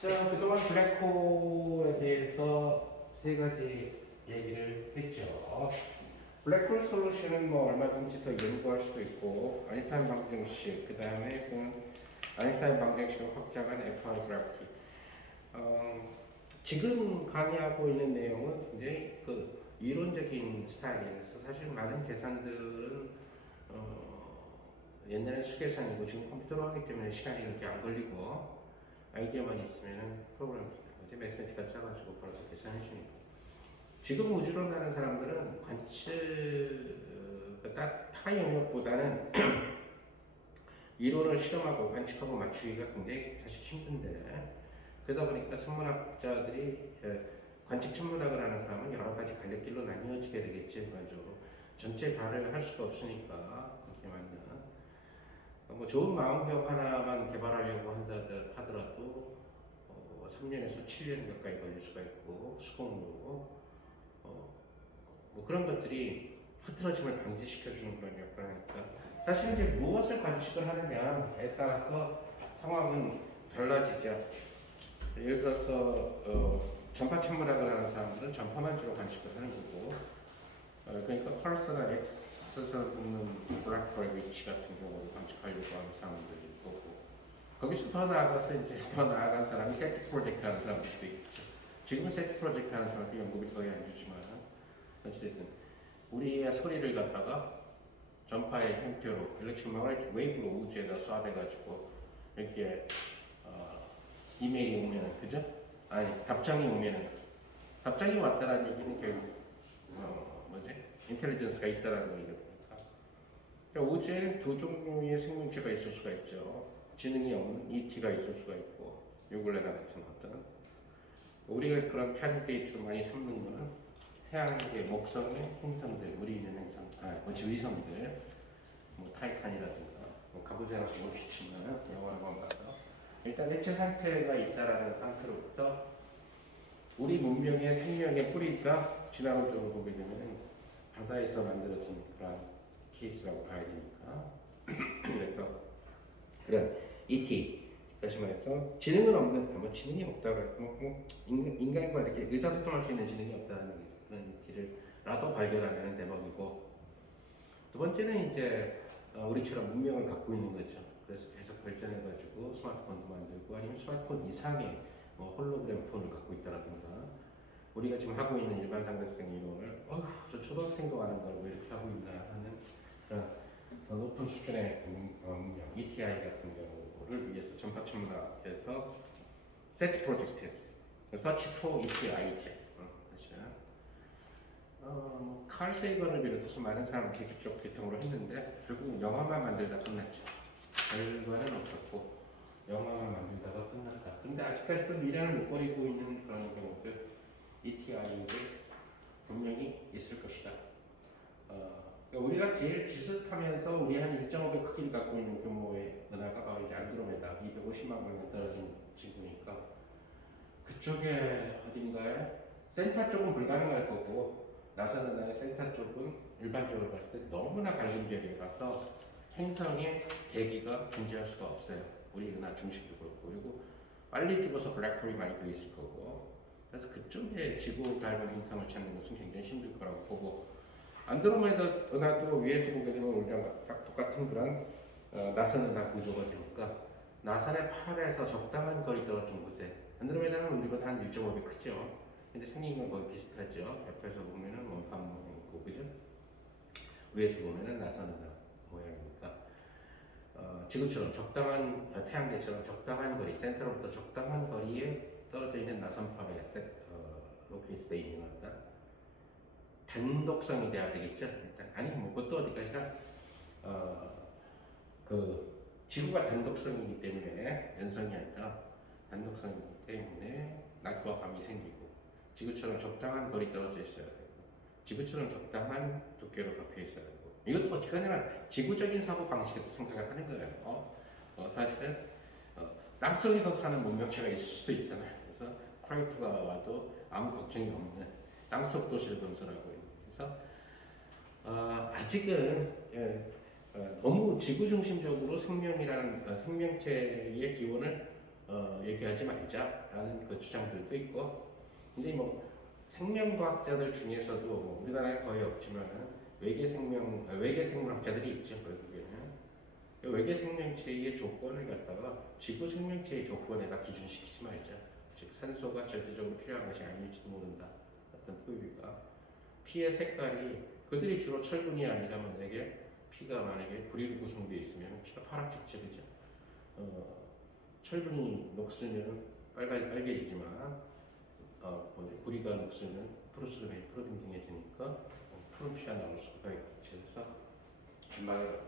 자, 그동안 블랙홀에 대해서 세 가지 얘기를 했죠. 블랙홀 솔루션은 뭐 얼마든지 더 연구할 수도 있고, 아인슈타인 방정식, 그 다음에 아인슈타인 방정식을 확장한 FR 그래피티. 지금 강의하고 있는 내용은 굉장히 그 이론적인 스타일이라서 사실 많은 계산들은 옛날에 수계산이고 지금 컴퓨터로 하기 때문에 시간이 그렇게 안 걸리고 아이디어만 있으면 프로그램 이제 매스매틱가 짜가지고 바로 계산해 주니까. 지금 우주론 하는 사람들은 타 영역보다는 이론을 실험하고 관측하고 맞추기가 굉장히 사실 힘든데, 그러다 보니까 천문학자들이 관측 천문학을 하는 사람은 여러 가지 갈래길로 나뉘어지게 되겠지. 일반적으로 전체 다를 할 수가 없으니까 그렇게 맞나. 뭐 좋은 망원경 하나만 개발하려고 하더라도 3년에서 7년 가까이 걸릴 수가 있고, 수공으로 뭐 그런 것들이 흐트러짐을 방지시켜주는 그런 역할을 하니까, 사실 이제 무엇을 관측을 하느냐에 따라서 상황은 달라지죠. 예를 들어서 전파 천문학을 하는 사람들은 전파만 주로 관측을 하는 거고, 그러니까 펄스나 X선을 긋는 블랙홀 위치 같은 경우를 관측하려고 하는 사람들이 있고, 거기서 더 나아가서 이제 더 나아간 사람이 세트 프로젝트 하는 사람들 수도 있죠. 지금은 세트 프로젝트 하는 사람들이 연구비 거의 안 주지만, 어쨌든 우리의 소리를 갖다가 전파의 형태로 일렉트로매그네틱 웨이브로 우주에다 쏴대가지고 이렇게 이메일이 오면은, 그죠? 아니, 답장이 왔다라는 얘기는 결국 인텔리전스가 있다라는 얘기니까. 그러니까 우주에는 두 종류의 생명체가 있을 수가 있죠. 지능이 없는 ET가 있을 수가 있고, 요글레나 같은 어떤, 우리가 그런 캔디데이트로 많이 삼는 거는 태양계 목성의 행성들, 물이 있는 행성, 위성들, 뭐 타이탄이라든가, 뭐 가보지 않아서 모르겠지만 영화 한번 봐서 일단 액체 상태가 있다라는 상태로부터 우리 문명의 생명의 뿌리가 지나골적으로 보게 되면 바다에서 만들어진 그런 케이스라고 봐야 되니까. 그래서 그런 ET, 다시 말해서 지능은 없는, 뭐 지능이 없다고, 인간과 이렇게 의사소통할 수 있는 지능이 없다는 그런 ET를 발견하면 대박이고, 두 번째는 이제 우리처럼 문명을 갖고 있는 거죠. 그래서 계속 발전해가지고 스마트폰도 만들고, 아니면 스마트폰 이상의 뭐 홀로그램 폰을 갖고 있다라든가, 우리가 지금 하고 있는 일반 상대성 이론을 저 초등학생도 아는 걸 왜 이렇게 하고 있나 하는 그런 더 높은 수준의 문명, ETI 같은 경우를 위해서 전파 천문학에서 세트 프로젝트, Search for ETI죠. 칼 세이건을 비롯해서 많은 사람들이 그쪽 계통으로 했는데 결국 영화만 만들다 끝났죠. 결과는 없었고 영화만 만들다가 끝났다. 근데 아직까지도 미련을 못 버리고 있는 그런 경우들, ETI들 분명히 있을 것이다. 그러니까 우리가 제일 비슷하면서 우리 한 1.5배 크기를 갖고 있는 규모의 은하가 바로 이제 안드로메다, 250만 광년 떨어진 친구니까 그쪽에 어딘가에 센터 쪽은 불가능할 거고, 나사 은하의 센터 쪽은 일반적으로 봤을 때 너무나 밝은 별이라서 행성의 대기가 존재할 수가 없어요. 우리 은하 중심도 그렇고, 그리고 빨리 죽어서 블랙홀이 많이 돼 있을 거고, 그래서 그쪽에 지구 닮은 행성을 찾는 것은 굉장히 힘들 거라고 보고, 안드로메다 은하도 위에서 보게 되면 우리랑 딱 똑같은 그런 나선 은하 구조가 되니까 나선의 8에서 적당한 거리 떨어진 곳에, 안드로메다는 우리보다 한 1.5배 크죠. 근데 생긴 건 거의 비슷하죠. 옆에서 보면은 원판 모양이고, 그죠? 위에서 보면은 나선 은하 모양이니까 지구처럼 적당한, 태양계처럼 적당한 거리, 센터로부터 적당한 거리에 떨어져 있는 나선판에 로케이트 돼 있는 어떤 단독성이 돼야 되겠죠. 일단 아니 뭐 그것도 어디까지나 그 지구가 단독성이기 때문에 연성이 아니라 단독성이기 때문에 낮과 밤이 생기고, 지구처럼 적당한 거리 떨어져 있어야 되고, 지구처럼 적당한 두께로 덮여 있어야 되고, 이것도 어떻게 하냐면 지구적인 사고 방식에서 생각을 하는 거예요. 사실은 땅속에서 사는 문명체가 있을 수도 있잖아요. 그래서 크라이토가 와도 아무 걱정이 없는 땅속 도시를 건설하고 있는. 그래서 아직은 너무 지구 중심적으로 생명이라는 생명체의 기원을 얘기하지 말자라는 그 주장들도 있고, 근데 뭐 생명과학자들 중에서도 뭐 우리나라에 거의 없지만은 외계 생물학자들이 있죠. 결국에는 외계 생명체의 조건을 갖다가 지구 생명체의 조건에다 기준시키지 말자. 즉 산소가 절대적으로 필요한 것이 아닐지도 모른다. 어떤 포유가 피의 색깔이 그들이 주로 철분이 아니라 만약에 피가 만약에 구리로 구성되어 있으면 피가 파랗겠죠, 그죠? 철분이 녹슬면 빨개지지만 구리가 녹슬면 프로딩ting해지니까 푸른 피가 나올 수가 있겠죠. 그래서 정말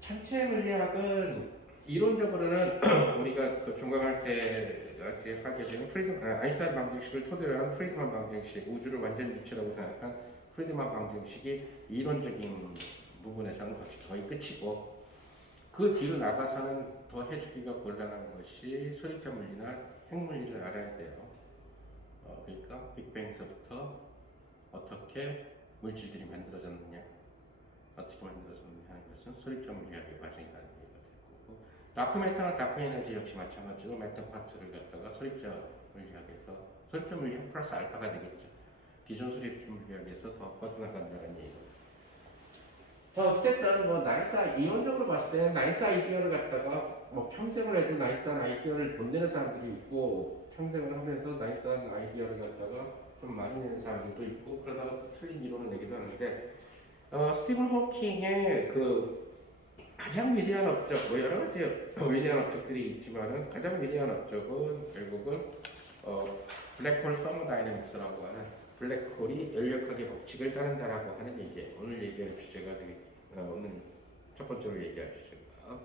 천체 물리학은 이론적으로는 우리가 그 종강할 때 하게 되는 아인슈타인 방정식을 토대로 한 프리드만 방정식, 우주를 완전 주체라고 생각한 프리드만 방정식이 이론적인 부분에서는 거의 끝이고, 그 뒤로 나가서는 더 해주기가 곤란한 것이 소리표 물리나 핵물리를 알아야 돼요. 그러니까 빅뱅에서부터 어떻게 물질들이 만들어졌느냐, 어떻게 만들어졌느냐 하는 것은 소리표 물리학의 과정이라는 얘기가 될 거고, 다크매터나 다크에너지 역시 마찬가지로 매터 파트를 갖다가 소리표 물리학에서 소리표 물리학 플러스 알파가 되겠죠. 기존 소리표 물리학에서 더 벗어나간다는 얘기입니다. 자, 어쨌든 뭐 이론적으로 봤을 때는 나이스 아이디어를 갖다가 뭐 평생을 해도 나이스한 아이디어를 못 내는 사람들이 있고, 평생을 하면서 나이스한 아이디어를 갖다가 좀 많이 내는 사람들도 있고, 그러다가 틀린 이론을 내기도 하는데, 스티븐 호킹의 그 가장 위대한 업적, 뭐 여러 가지 위대한 업적들이 있지만은 가장 위대한 업적은 결국은 블랙홀 서머다이내믹스라고 하는 블랙홀이 열역학의 법칙을 따른다라고 하는 얘기예요. 오늘 얘기할 주제가 오늘 첫 번째로 얘기할 주제가.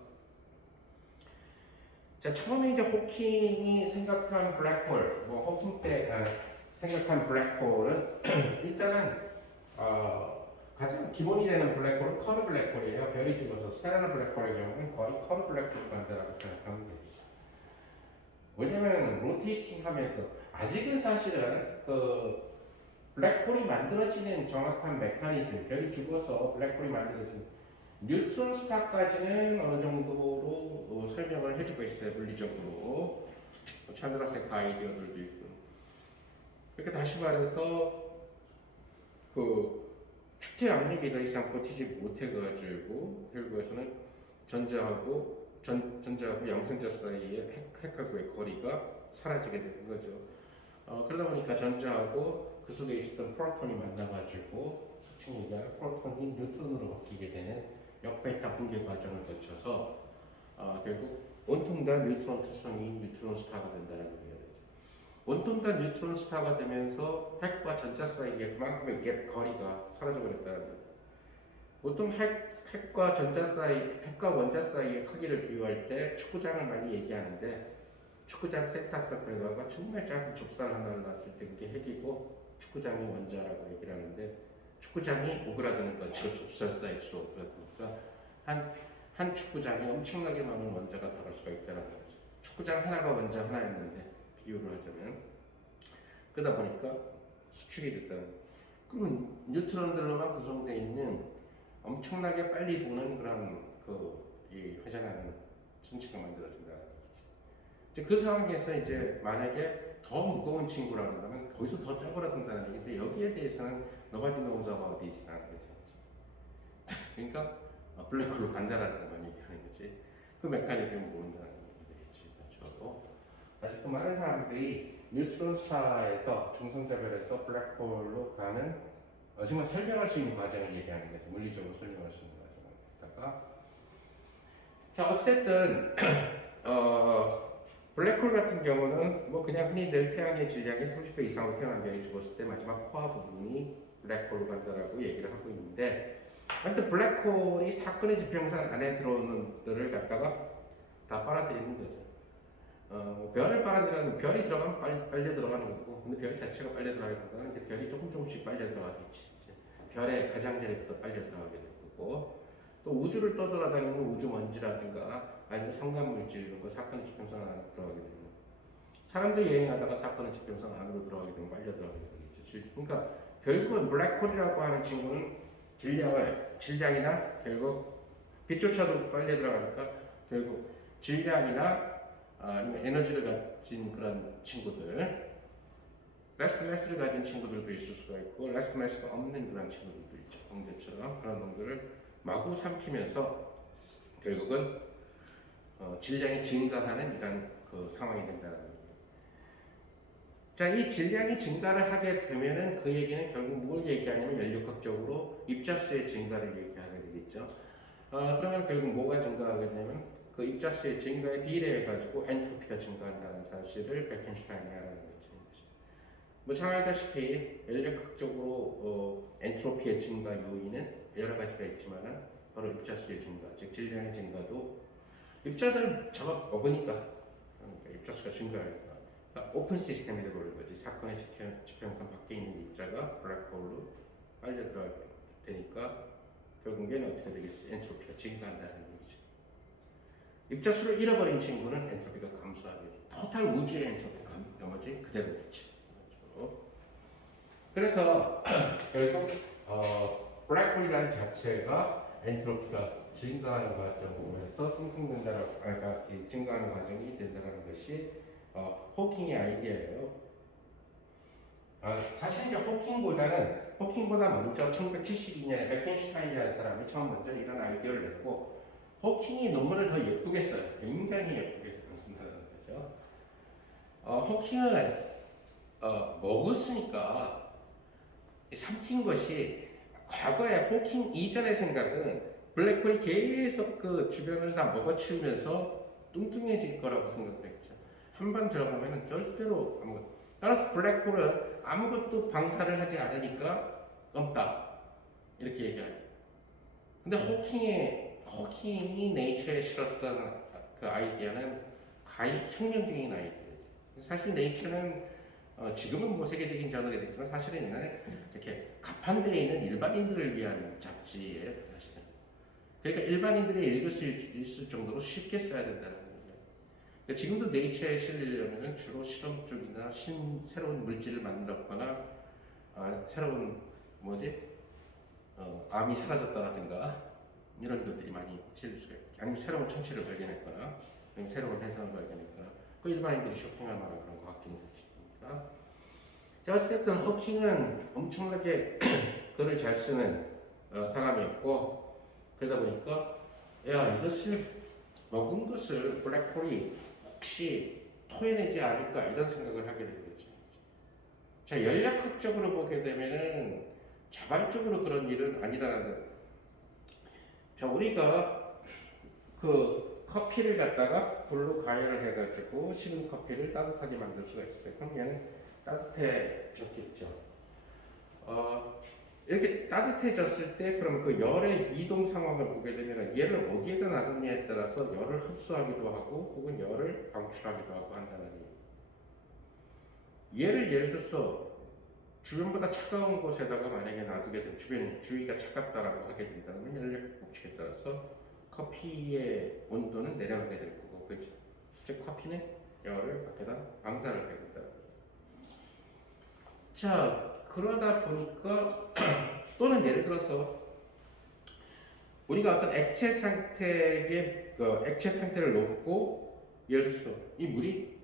자, 처음에 이제 호킹이 생각한 블랙홀, 뭐 호킹 때 생각한 블랙홀은 일단은 가장 기본이 되는 블랙홀은 커브 블랙홀이에요. 별이 죽어서 스테라나 블랙홀의 경우는 거의 커브 블랙홀로 간다라고 생각하면 되죠. 왜냐면 로테이팅 하면서 아직은 사실은 그 블랙홀이 만들어지는 정확한 메커니즘, 별이 죽어서 블랙홀이 만들어지는 뉴트론 스타까지는 어느 정도로 설명을 해주고 있어요. 물리적으로 찬드라세카 아이디어들도 있고. 그러니까 다시 말해서 그 축대 압력이 더 이상 버티지 못해가지고 결국에서는 전자하고 양성자 사이의 핵하고의 거리가 사라지게 되는 거죠. 그러다 보니까 전자하고 그 속에 있었던 프로톤이 만나가지고 소층 얘기하는 프로톤이 뉴트론으로 바뀌게 되는 역베타 붕괴 과정을 거쳐서 결국 온통 다 뉴트론 특성이 뉴트론 스타가 된다는 얘기가 되죠. 온통 다 뉴트론 스타가 되면서 핵과 전자 사이에 그만큼의 갭 거리가 사라져 버렸다는 거예요. 보통 핵과 원자 사이의 크기를 비유할 때 축구장을 많이 얘기하는데, 축구장 센터 서클에다가 정말 작은 좁쌀 하나를 놨을 때 그게 핵이고 축구장이 원자라고 얘기를 하는데, 축구장이 오그라드는 거죠. 좁쌀 사이즈로 오그라드니까 한 축구장에 엄청나게 많은 원자가 들어갈 수가 있다는 거죠. 축구장 하나가 원자 하나였는데 비유를 하자면, 그러다 보니까 수축이 됐다는 거예요. 그러면 뉴트론들로만 구성되어 있는 엄청나게 빨리 도는 그런 이 회전하는 순치가 만들어진다는 얘기죠. 그 상황에서 이제 만약에 더 무거운 친구라고 한다면 거기서 더 쪼그라든다는 얘기인데, 여기에 대해서는 nobody knows about it라는 거죠. 그러니까 블랙홀로 간다라는 건 얘기하는 거지. 그 메커니즘을 모른다는 얘기겠지. 저도 아직도 많은 사람들이 뉴트론 스타에서 중성자별에서 블랙홀로 가는 정말 설명할 수 있는 과정을 얘기하는 거죠. 물리적으로 설명할 수 있는 과정을 갖다가. 자, 어쨌든 블랙홀 같은 경우는 뭐 그냥 흔히들 태양의 질량의 30배 이상으로 태어난 별이 죽었을 때 마지막 코어 부분이 블랙홀로 간다라고 얘기를 하고 있는데, 아무튼 블랙홀이 사건의 지평선 안에 들어오는 것들을 갖다가 다 빨아들이는 거죠. 별을 빨아들이는, 별이 들어가면 빨려 들어가는 거고, 근데 별 자체가 빨려 들어가기보다는 이제 별이 조금씩 빨려 들어가겠지. 별의 가장자리부터 빨려 들어가게 될 거고, 또 우주를 떠돌아다니는 우주 먼지라든가 아니면 성간물질 이런 거 사건의 지평선 안으로 들어가게 되는 거. 사람도 여행하다가 사건의 지평선 안으로 들어가게 되면 빨려 들어가게 되겠죠. 그러니까 결국은 블랙홀이라고 하는 친구는 질량이나 결국 빛조차도 빨려 들어가니까 결국 질량이나 아니면 에너지를 가진 그런 친구들, 레스트레스를 가진 친구들도 있을 수가 있고 레스트레스가 없는 그런 친구들도 있죠. 공대처럼 그런 놈들을 마구 삼키면서 결국은 질량이 증가하는 이런 그 상황이 된다는 얘기예요. 자, 이 질량이 증가를 하게 되면은 그 얘기는 결국 뭘 얘기하냐면 연력학적으로 입자수의 증가를 얘기하게 되겠죠. 그러면 결국 뭐가 증가하게 되냐면 그 입자수의 증가에 비례해 가지고 엔트로피가 증가한다는 사실을 베켄슈타인이 알아낸 거죠. 뭐 잘 알다시피 연력학적으로 엔트로피의 증가 요인은 여러 가지가 있지만은 바로 입자수의 증가, 즉 질량의 증가도 입자를 잡아 먹으니까 그러니까 입자수가 증가하니까 그러니까 오픈 시스템이 되버린 거지. 사건의 지평선 밖에 있는 입자가 블랙홀로 빨려 들어가게 되니까 결국에는 어떻게 되겠어? 엔트로피가 증가한다는 얘기죠. 입자수를 잃어버린 친구는 엔트로피가 감소하게 돼. 토탈 우주의 엔트로피가 나머지 그대로 있지. 그래서 결국 블랙홀이라는 자체가 엔트로피가 증가하는 과정에서 생성된다라고, 그러니까 증가하는 과정이 된다는 것이 호킹의 아이디어예요. 사실 이제 호킹보다 먼저 1972년에 베켄슈타인이라는 사람이 처음 먼저 이런 아이디어를 냈고 호킹이 논문을 더 예쁘게 써요. 굉장히 예쁘게 쓴다는 거죠. 호킹은 먹었으니까 삼킨 것이 과거에 호킹 이전의 생각은 블랙홀이 계속 그 주변을 다 먹어치우면서 뚱뚱해질 거라고 생각을 했죠. 한 번 들어가면 절대로 아무것도. 따라서 블랙홀은 아무것도 방사를 하지 않으니까 없다. 이렇게 얘기하죠. 근데 호킹이 네이처에 실었던 그 아이디어는 과히 혁명적인 아이디어죠. 사실 네이처는 지금은 뭐 세계적인 저널이 됐지만 사실은 옛날에 이렇게 가판대에 있는 일반인들을 위한 잡지예요, 사실은. 그러니까 일반인들이 읽을 수 있을 정도로 쉽게 써야 된다는 거예요. 그러니까 지금도 네이처에 실리려면 주로 실험 쪽이나 새로운 물질을 만들었거나 새로운 암이 사라졌다라든가 이런 것들이 많이 실릴 수가 있죠. 아니면 새로운 천체를 발견했거나 아니면 새로운 해성을 발견했거나 그 일반인들이 쇼킹할 만한 그런 과학적인 사실입니다. 자, 어쨌든 호킹은 엄청나게 글을 잘 쓰는 사람이었고 그러다 보니까 야 이것을 먹은 것을 블랙홀이 혹시 토해내지 않을까 이런 생각을 하게 된 거죠. 자, 연력학적으로 보게 되면은 자발적으로 그런 일은 아니라는. 자, 우리가 그 커피를 갖다가 불로 가열을 해가지고 식은 커피를 따뜻하게 만들 수가 있어요. 그럼 얘는 따뜻해졌겠죠. 이렇게 따뜻해졌을 때 그럼 그 열의 이동 상황을 보게 되면 얘를 어디에다 놔두냐에 따라서 열을 흡수하기도 하고 혹은 열을 방출하기도 하고 한다는 얘를 예를 들어서 주변보다 차가운 곳에다가 만약에 놔두게 되면 주위가 차갑다라고 하게 된다면 연력 법칙에 따라서 커피의 온도는 내려가게 될 거고, 그렇죠? 즉 커피는 열을 밖에다 방사를 하게 된다. 자, 그러다 보니까 또는 예를 들어서 우리가 어떤 액체 상태를 놓고 예를 들어서 이 물이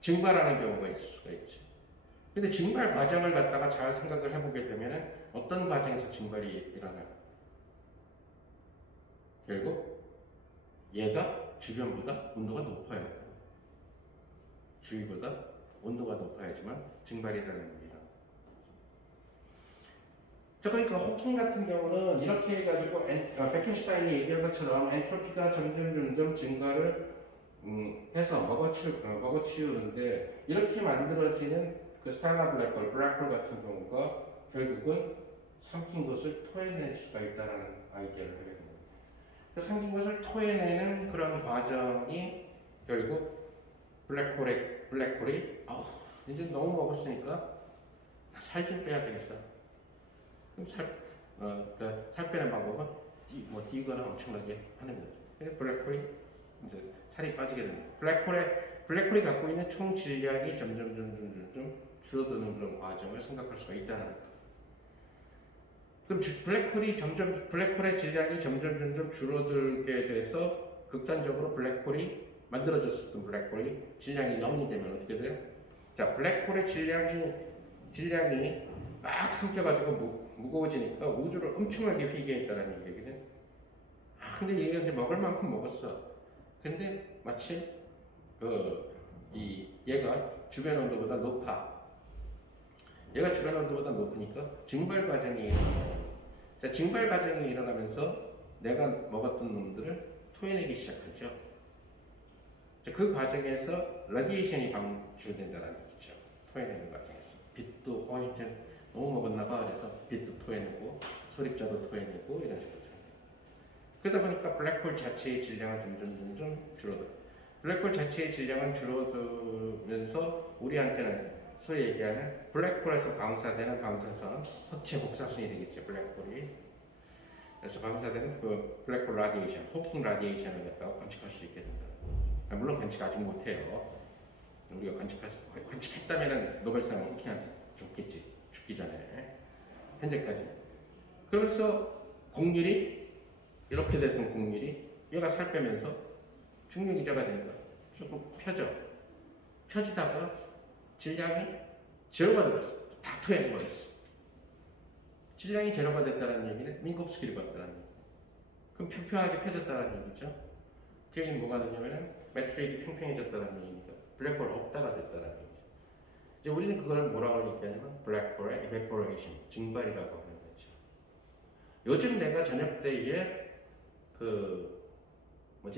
증발하는 경우가 있을 수가 있죠. 근데 증발 과정을 갖다가 잘 생각을 해보게 되면은 어떤 과정에서 증발이 일어나요? 결국 얘가 주변보다 온도가 높아요. 주위보다 온도가 높아야지만 증발이 일어나는 겁니다. 자, 그러니까 호킹 같은 경우는 이렇게 해가지고 베켄슈타인이 얘기한 것처럼 엔트로피가 점점 증가를 해서 먹어치우는데 이렇게 만들어지는 그 스탈라 블랙홀 같은 경우가 결국은 삼킨 것을 토해낼 수가 있다는 아이디어를 하게 됩니다. 그 삼킨 것을 토해내는 그런 과정이 결국 블랙홀이 이제 너무 먹었으니까 살 좀 빼야 되겠어. 그럼 살 빼는 방법은 뛰거나 엄청나게 하는 거죠. 그래서 블랙홀이 이제 살이 빠지게 됩니다. 블랙홀이 갖고 있는 총 질량이 점점 줄어드는 그런 과정을 생각할 수가 있다는 거예요. 그럼 블랙홀의 질량이 점점 줄어들게 돼서 극단적으로 블랙홀이 만들어졌었던 블랙홀이 질량이 0이 되면 어떻게 돼요? 자, 블랙홀의 질량이 막 삼켜가지고 무거워지니까 우주를 엄청나게 휘게했다는 얘기거든. 근데 얘가 이제 먹을 만큼 먹었어. 근데 마치 얘가 주변 온도보다 높아. 얘가 주변 온도보다 높으니까 증발 과정이 일어나요. 자, 증발 과정이 일어나면서 내가 먹었던 놈들을 토해내기 시작하죠. 자, 그 과정에서 라디에이션이 방출된다는 얘기죠. 토해내는 과정에서. 빛도 이제 너무 먹었나봐. 그래서 빛도 토해내고 소립자도 토해내고 이런 식으로 토해내고. 그러다 보니까 블랙홀 자체의 질량은 점점 줄어들어요. 블랙홀 자체의 질량은 줄어들면서 우리한테는 소위 얘기하는 블랙홀에서 방사되는 방사선, 흑체 복사선이 되겠죠. 블랙홀이. 그래서 방사되는 그 블랙홀 라디에이션, 호킹 라디에이션을 갖다가 관측할 수 있게 된다. 물론 관측 아직 못해요. 우리가 관측했다면 노벨상 호킹한테 줬겠지. 죽기 전에. 현재까지. 그래서 공률이 이렇게 됐던 공률이 얘가 살 빼면서 중력이자가 되니까 조금 펴지다가 질량이 제로가 되었어. 다 토해버렸어. 질량이 제로가 됐다는 얘기는 민kov스키를 봤다는 얘기. 그럼 평평하게 펴졌다는 얘기죠. 그게 뭐가 되냐면은 매트릭이 평평해졌다는 얘기입니다. 블랙홀 없다가 됐다는 얘기죠. 이제 우리는 그걸 뭐라고 얘기하냐면 블랙홀의 evaporation, 증발이라고 하는 거죠. 요즘 내가 저녁 때에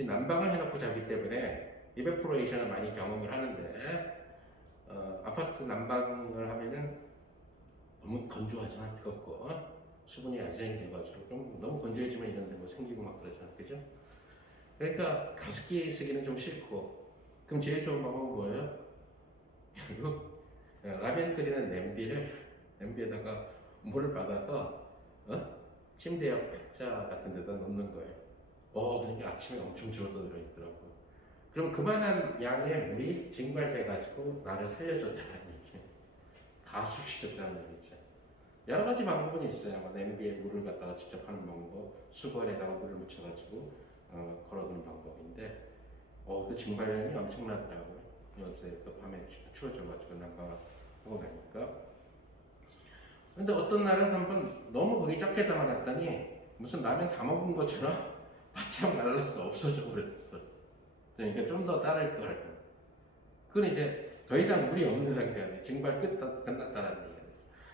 난방을 해놓고 자기 때문에 evaporation을 많이 경험을 하는데 아파트 난방을 하면은 너무 건조하잖아. 뜨겁고 수분이 안 생겨가지고 좀 너무 건조해지면 이런 데 뭐 생기고 막 그러잖아. 그죠? 그러니까 가습기 쓰기는 좀 싫고 그럼 제일 좋은 방법은 뭐예요? 라면 끓이는 냄비에다가 물을 받아서 침대 옆 탁자 같은 데다 넣는 거예요. 그러니까 아침에 엄청 줄어들어 있더라고. 그럼 그만한 양의 물이 증발돼가지고 나를 살려줬다는 얘기. 가습시켰다는 얘기죠. 여러 가지 방법은 있어요. 냄비에 물을 갖다가 직접 하는 방법, 수건에다가 물을 묻혀가지고 걸어두는 방법인데, 그 증발량이 엄청나더라고요. 요새 그 밤에 추워져가지고 난방하고 나니까. 근데 어떤 날은 한번 너무 거기 적게 담아놨더니 무슨 라면 다 먹은 것처럼 바짝 말랐어. 없어져 버렸어. 그러니까 좀 더 따를 걸. 그건 이제 더 이상 물이 없는 상태가 증발 끝났다는 얘기죠.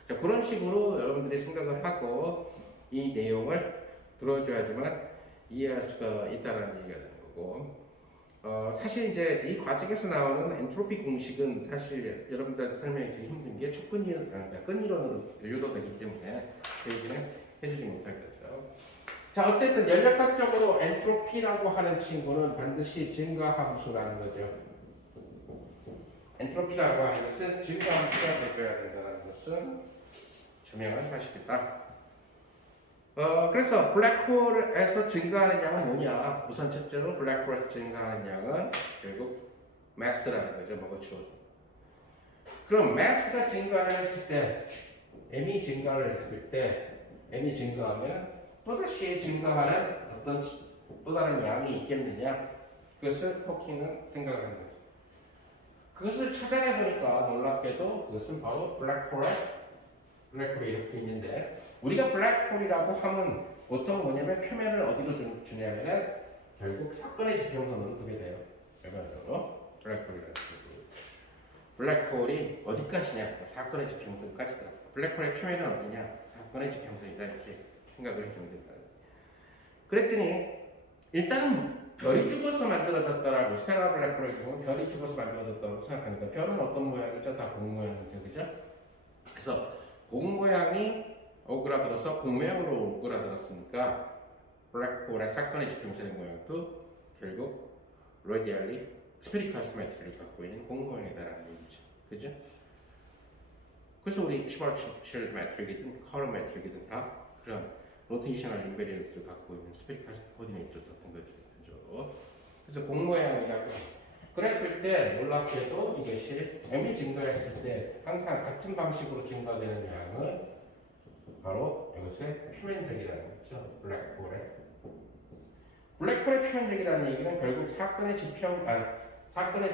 자, 그런 식으로 여러분들이 생각을 하고 이 내용을 들어줘야지만 이해할 수가 있다는 얘기가 되는 거고, 사실 이제 이 과정에서 나오는 엔트로피 공식은 사실 여러분들한테 설명해 주기 힘든 게 끈이론으로 유도되기 때문에 그 얘기는 해주지 못할 거죠. 자, 어쨌든 연력학적으로 엔트로피라고 하는 친구는 반드시 증가함수라는 거죠. 엔트로피라고 하는 것은 증가함수가 되어야 된다는 것은 증명한 사실이다. 그래서 블랙홀에서 증가하는 양은 뭐냐? 우선 첫째로 블랙홀에서 증가하는 양은 결국 mass라는 거죠. 뭐가 주어져. 그럼 mass가 증가를 했을 때, m이 증가를 했을 때, m이 증가하면 또다시 증가하는 어떤 또 다른 양이 있겠느냐? 그것을 호킹은 생각하는 거죠. 그것을 찾아내 보니까 놀랍게도 그것은 바로 블랙홀이 이렇게 있는데, 우리가 블랙홀이라고 하면 보통 뭐냐면 표면을 어디로 주냐면은 결국 사건의 지평선으로 두게 돼요. 결과적으로 블랙홀이라는 식으로. 블랙홀이 어디까지냐? 사건의 지평선까지다. 블랙홀의 표면은 어디냐? 사건의 지평선이다. 이렇게 생각을 해주면 된다. 그랬더니 일단은 별이 죽어서 만들어졌다라고, 스텔라 블랙홀의 경우 별이 죽어서 만들어졌다고 생각하니까 별은 어떤 모양이죠? 다 공 모양이죠. 그죠? 그래서 공 모양이 오그라들어서 공 모양으로 오그라들었으니까 블랙홀의 사건의 지평선의 모양도 결국 레디얼리 스페리컬 시메트리를 갖고 있는 공 모양이다라는 얘기죠. 그죠? 그래서 우리 슈바르츠 매트릭이든 커런 매트릭이든 다 그런 로테이셔널 인베리언스를 갖고 있는 스페리컬 코디네이터를 썼던 거죠. 그래서 공 모양이라고. 그랬을 때 놀랍게도 이것이 m이 증가했을 때 항상 같은 방식으로 증가되는 양은 바로 이것의 표면적이라는 거죠. 블랙홀의. 블랙홀의 표현적이라는 얘기는 결국 사건의 사건의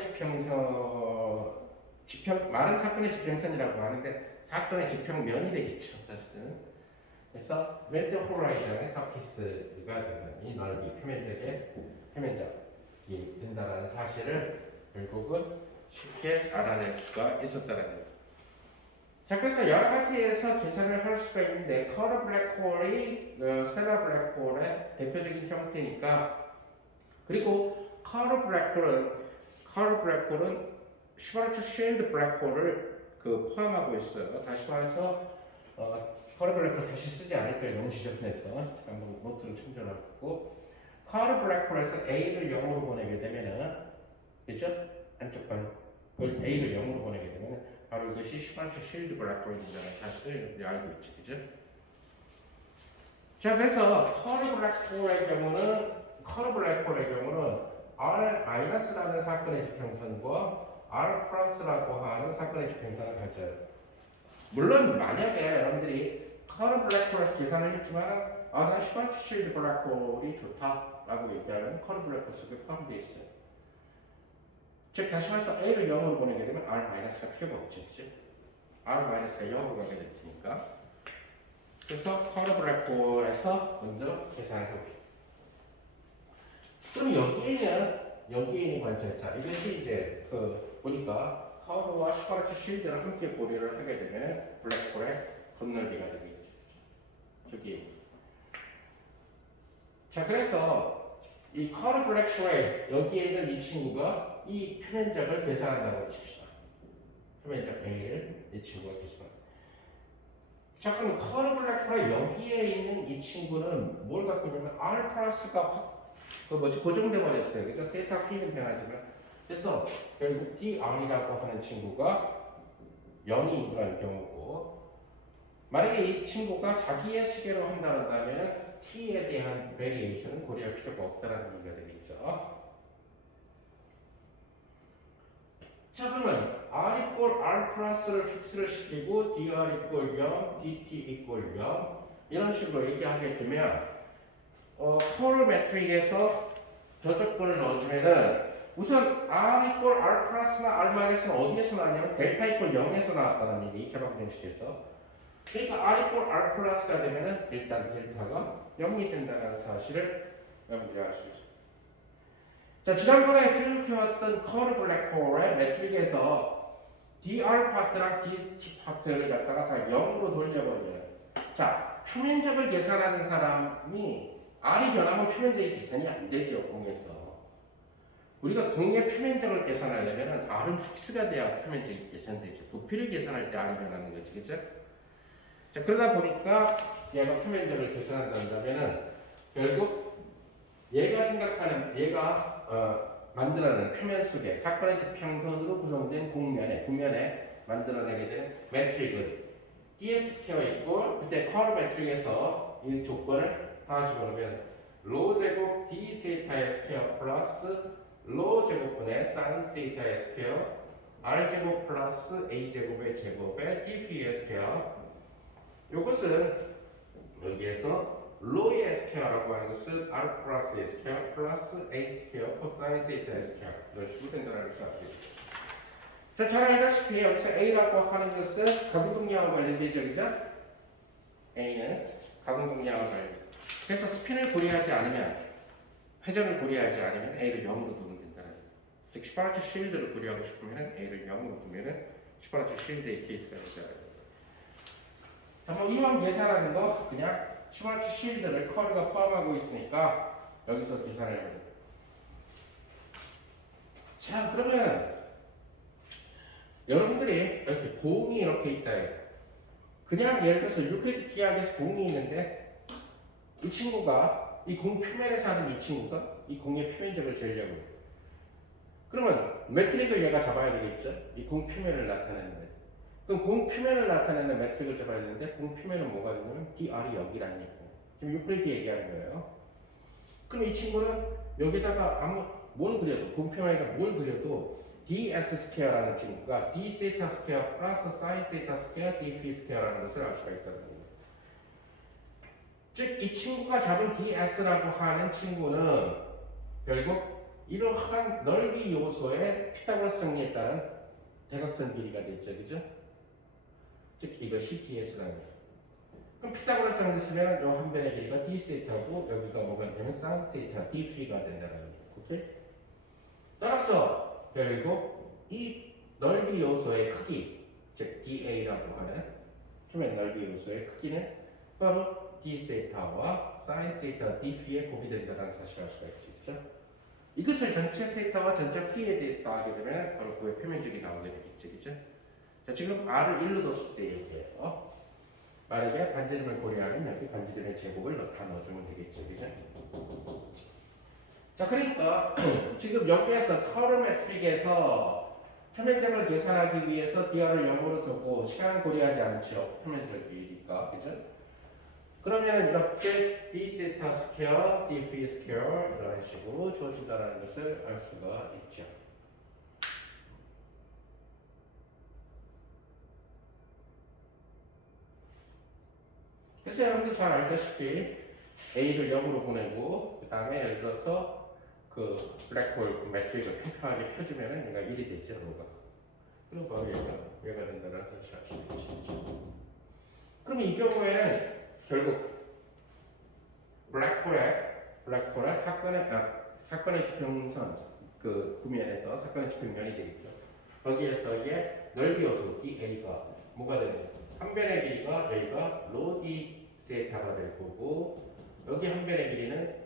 많은 사건의 지평선이라고 하는데 사건의 지평면이 되겠죠. 사실은. 그래서 웬드 호라이즌의 서피스가 되는 이 넓이, 표면적이 된다는 사실을 결국은 쉽게 알아낼 수가 있었다는 거죠. 자, 그래서 여러 가지에서 계산을 할 수가 있는데 커러 블랙홀이 셀러 블랙홀의 대표적인 형태니까, 그리고 커러 블랙홀은 슈바르츠 쉴드 블랙홀을 포함하고 있어요. 다시 말해서 커러 블랙홀 다시 쓰지 않을 거예요. 너무 지저분해서 한번 노트를 참조하고, 커러 블랙홀에서 A를 0으로 보내게 되면은, 그죠? 안쪽 반 A를 0으로 보내게 되면은 바로 이것이 슈바르츠 쉴드 블랙홀이라는 사실을 알고 있죠, 그죠? 자, 그래서 커러 블랙홀의 경우는 R-라는 사건의 지평선과 R+라고 하는 사건의 지평선을 가져요. 물론 만약에 여러분들이 커러 블랙홀에서 계산을 했지만 난 슈바르츠 쉴드 블랙홀이 좋다라고 얘기하면 커러 블랙홀 속에 포함되어 있어요. 즉 다시 말해서 A를 0으로 보내게 되면 R-가 필요가 없죠. 그죠? R-가 0으로 가게 될 테니까. 그래서 커러 블랙홀에서 먼저 계산을 해볼게요. 그럼 여기에 있는 관점, 자, 이것이 이제 보니까 커브와 슈바르츠 쉴드를 함께 고려를 하게 되면 블랙홀의 건널비가 되겠죠. 저기. 자, 그래서 이 커브 블랙홀에 여기에 있는 이 친구가 이 표면적을 계산한다고 칩시다. 표면적 A를 이 친구가 계산한다. 자, 그럼 커브 블랙홀에 여기에 있는 이 친구는 뭘 갖고 있냐면 R+가 고정돼 버렸어요. 그러니까 세타 P는 변하지만, 그래서 결국 DR이라고 하는 친구가 0이라는 경우고, 만약에 이 친구가 자기의 시계로 한다면 T에 대한 베리에이션은 고려할 필요가 없다는 얘기가 되겠죠. 자, 그러면 R = R+를 픽스를 시키고 DR = 0, DT = 0 이런 식으로 얘기하게 되면 커러 매트릭에서 저 조건을 넣어주면은 우선 R = R+나 R-는 어디에서 나왔냐면 델타 = 0에서 나왔다는 얘기, 자각 공식에서. 그러니까 R = R+가 되면은 일단 델타가 0이 된다는 사실을 여러분들이 알 수 있어요. 자, 지난번에 쭉 해왔던 커러 블랙홀의 매트릭에서 DR 파트랑 DT 파트를 갖다가 다 0으로 돌려버리면, 자, 표면적을 계산하는 사람이 R이 변하면 표면적이 계산이 안 되죠, 공에서. 우리가 공의 표면적을 계산하려면 R은 픽스가 돼야 표면적이 계산되죠. 부피를 계산할 때 R이 변하는 거지, 그죠? 자, 그러다 보니까 얘가 표면적을 계산한다면은 결국 얘가 만들어내는 표면 속에 사건의 지평선으로 구성된 구면에 만들어내게 된 매트릭은 DS 스퀘어 있고, 그때 커브 매트릭에서 이 조건을 다 집어넣으면 로 제곱 D 세타의 스퀘어 플러스 로 제곱분의 사인 세타의 스퀘어 R 제곱 플러스 A 제곱의 제곱의 DP의 스퀘어, 이것은 여기에서 로의 스퀘어라고 하는 것은 R 플러스의 스퀘어 플러스 A 스퀘어 코사인 세타의 스퀘어, 이런 식으로 된다는 것을 알 수 있죠. 자, 잘 알다시피 여기서 A라고 하는 것은 가공동량과 관련되죠, 그죠? A는 가공동량과 관련되죠. 그래서 스핀을 고려하지 않으면, 회전을 고려하지 않으면 A를 0으로 두면 된다는 거예요. 즉 슈바르츠 쉴드를 고려하고 싶으면 A를 0으로 두면 슈바르츠 쉴드의 케이스가 된다는 거예요. 자, 뭐 이왕 계산하는 거 그냥 슈바르츠 쉴드를 커브가 포함하고 있으니까 여기서 계산을 해야 됩니다. 자, 그러면 여러분들이 이렇게 공이 이렇게 있다. 그냥 예를 들어서 유클리드 기하학에서 공이 있는데 이 친구가 이 공 표면에서 하는 이 친구가 이 공의 표면적을 재려고 해요. 그러면 매트릭을 얘가 잡아야 되겠죠? 이 공 표면을 나타내는 매트릭. 그럼 공 표면을 나타내는 매트릭을 잡아야 되는데 공 표면은 뭐가 되냐면 DR이 여기라는 얘기예요. 지금 유클리드 얘기하는 거예요. 그럼 이 친구는 여기다가 뭘 그려도, 공 표면에다 뭘 그려도 ds 스퀘어라는 친구가 d 세타 스퀘어 플러스 사인 세타 스퀘어 dp 스퀘어라는 것을 알 수가 있다는 겁니다. 즉 이 친구가 잡은 ds라고 하는 친구는 결국 이러한 넓이 요소의 피타고라스 정리에 따른 대각선 길이가 되죠. 그죠? 즉 이것이 ds라는 거예요. 그럼 피타고라스 정리 쓰면 요 한 변의 길이가 d 세타고 여기가 뭐가 되면 sin 세타 dp가 된다는 거예요. 오케이? 따라서 결국 이 넓이 요소의 크기, 즉 da라고 하는 표면 넓이 요소의 크기는 바로 d 세타와 sin 세타 dp에 곱이 된다는 사실을 알 수가 있죠. 이것을 전체 세타와 전체 p에 대해서 더하게 되면 바로 그의 표면적이 나오게 되겠죠. 그죠? 자, 지금 r을 1로 뒀을 때 얘기해요. 만약에 반지름을 고려하면 여기 반지름의 제곱을 다 넣어주면 되겠죠. 그죠? 자, 그러니까 지금 여기에서 커브메트릭에서 표면적을 계산하기 위해서 dr을 0으로 두고 시간을 고려하지 않죠. 표면적이니까. 그죠? 그러면 이렇게 d 세타 스퀘어, d p 스퀘어 이런 식으로 주어진다는 것을 알 수가 있죠. 그래서 여러분들 잘 알다시피 A를 0으로 보내고 그 다음에 예를 들어서 그 블랙홀 매트릭을 평평하게 펴주면은 얘가 1이 됐죠, 로가. 그리고 바로 얘가 된다는 사실을 알 수 있죠. 그럼 이 경우에는 결국 블랙홀의 사건의 지평선 그 구면에서 사건의 지평면이 되겠죠. 거기에서의 넓이 요소 dA가 뭐가 되는 한 변의 길이가 A가 로 D 세타가 될 거고 여기 한 변의 길이는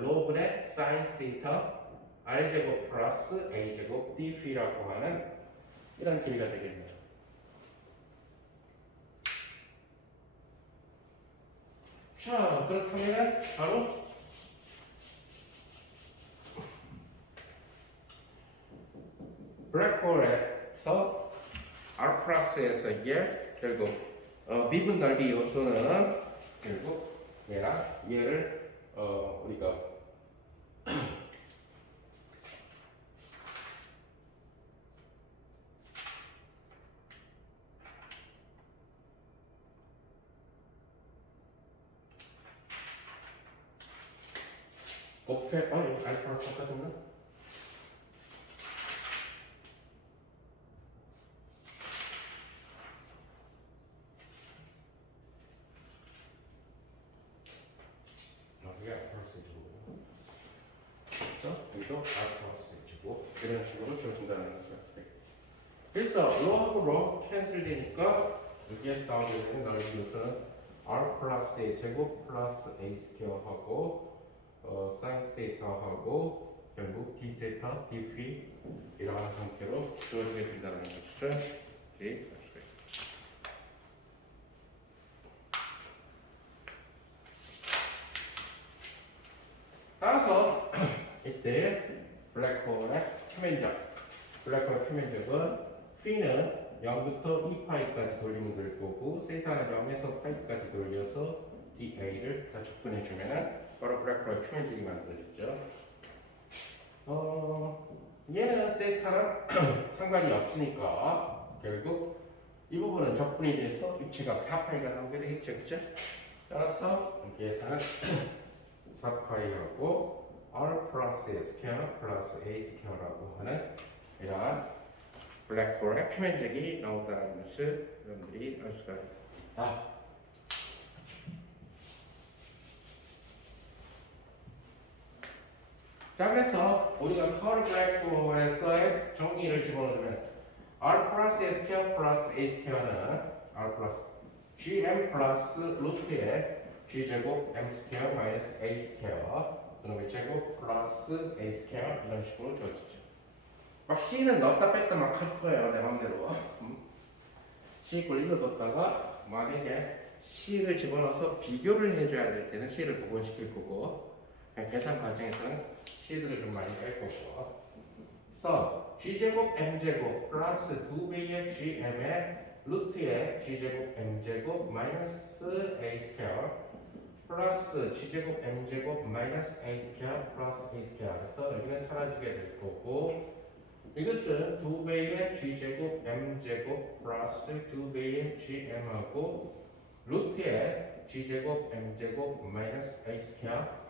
로분의 sin 세타 R 제곱 플러스 A 제곱 dp라고 하는 이런 길이가 되겠네요. 자, 그렇다면 바로 블랙홀에서 R 플러스에서의 결국 미분 넓이 요소는 결국 얘를 우리가 곱해 여기 R 플러스 아까 여기도 알파스고 이런 식으로 주어진다는 것을 그래서 로하고 로 캔슬 되니까 여기에서 나오게 되는 넓이 요소는 r 플러스 a 제곱 플러스 a 스퀘어하고 sin 세타하고 결국 d 세타 dp 이러한 형태로 주어지게 된다는 것을 알 수가 있습니다. 따라서 이때 블랙홀의 표면적은 p는 0부터 2파이까지 돌리면 될 거고 세타는 0에서 파이까지 돌려서 dA를 다 접근해주면 바로 블랙홀의 표면적이 만들어졌죠. 얘는 세타랑 상관이 없으니까 결국 이 부분은 적분이 돼서 입체각 4파이가 나오게 되겠죠. 그죠? 따라서 여기에서는 4파이하고 R 플러스 스퀘어 플러스 A 스퀘어라고 하는 이러한 블랙홀의 표면적이 나온다는 것을 여러분들이 알 수가 있다. 자, 그래서 우리가 커브 블랙홀에서의 정리를 집어넣으면 R 플러스 스퀘어 플러스 A 스퀘어는 R 플러스 GM 플러스 루트의 G제곱 M 스퀘어 마이너스 A 스퀘어 그놈의 제곱 플러스 A 스퀘어 이런 식으로 주어지죠. 막 C는 넣었다 뺐다 막 할 거예요, 내 맘대로. C 꼴 1로 넣었다가 만약에 C를 집어넣어서 비교를 해줘야 될 때는 C를 복원시킬 거고 계산 과정에서는 C들을 좀 많이 뺄 거고 그래서 G제곱 M제곱 플러스 2배의 GM의 루트의 G제곱 M제곱 마이너스 A 스퀘어 플러스 G제곱 M제곱 마이너스 A 스퀘어 플러스 A 스퀘어 그래서 여기는 사라지게 될 거고 이것은 2배의 G제곱 M제곱 플러스 2배의 GM하고 루트의 G제곱 M제곱 마이너스 A 스퀘어.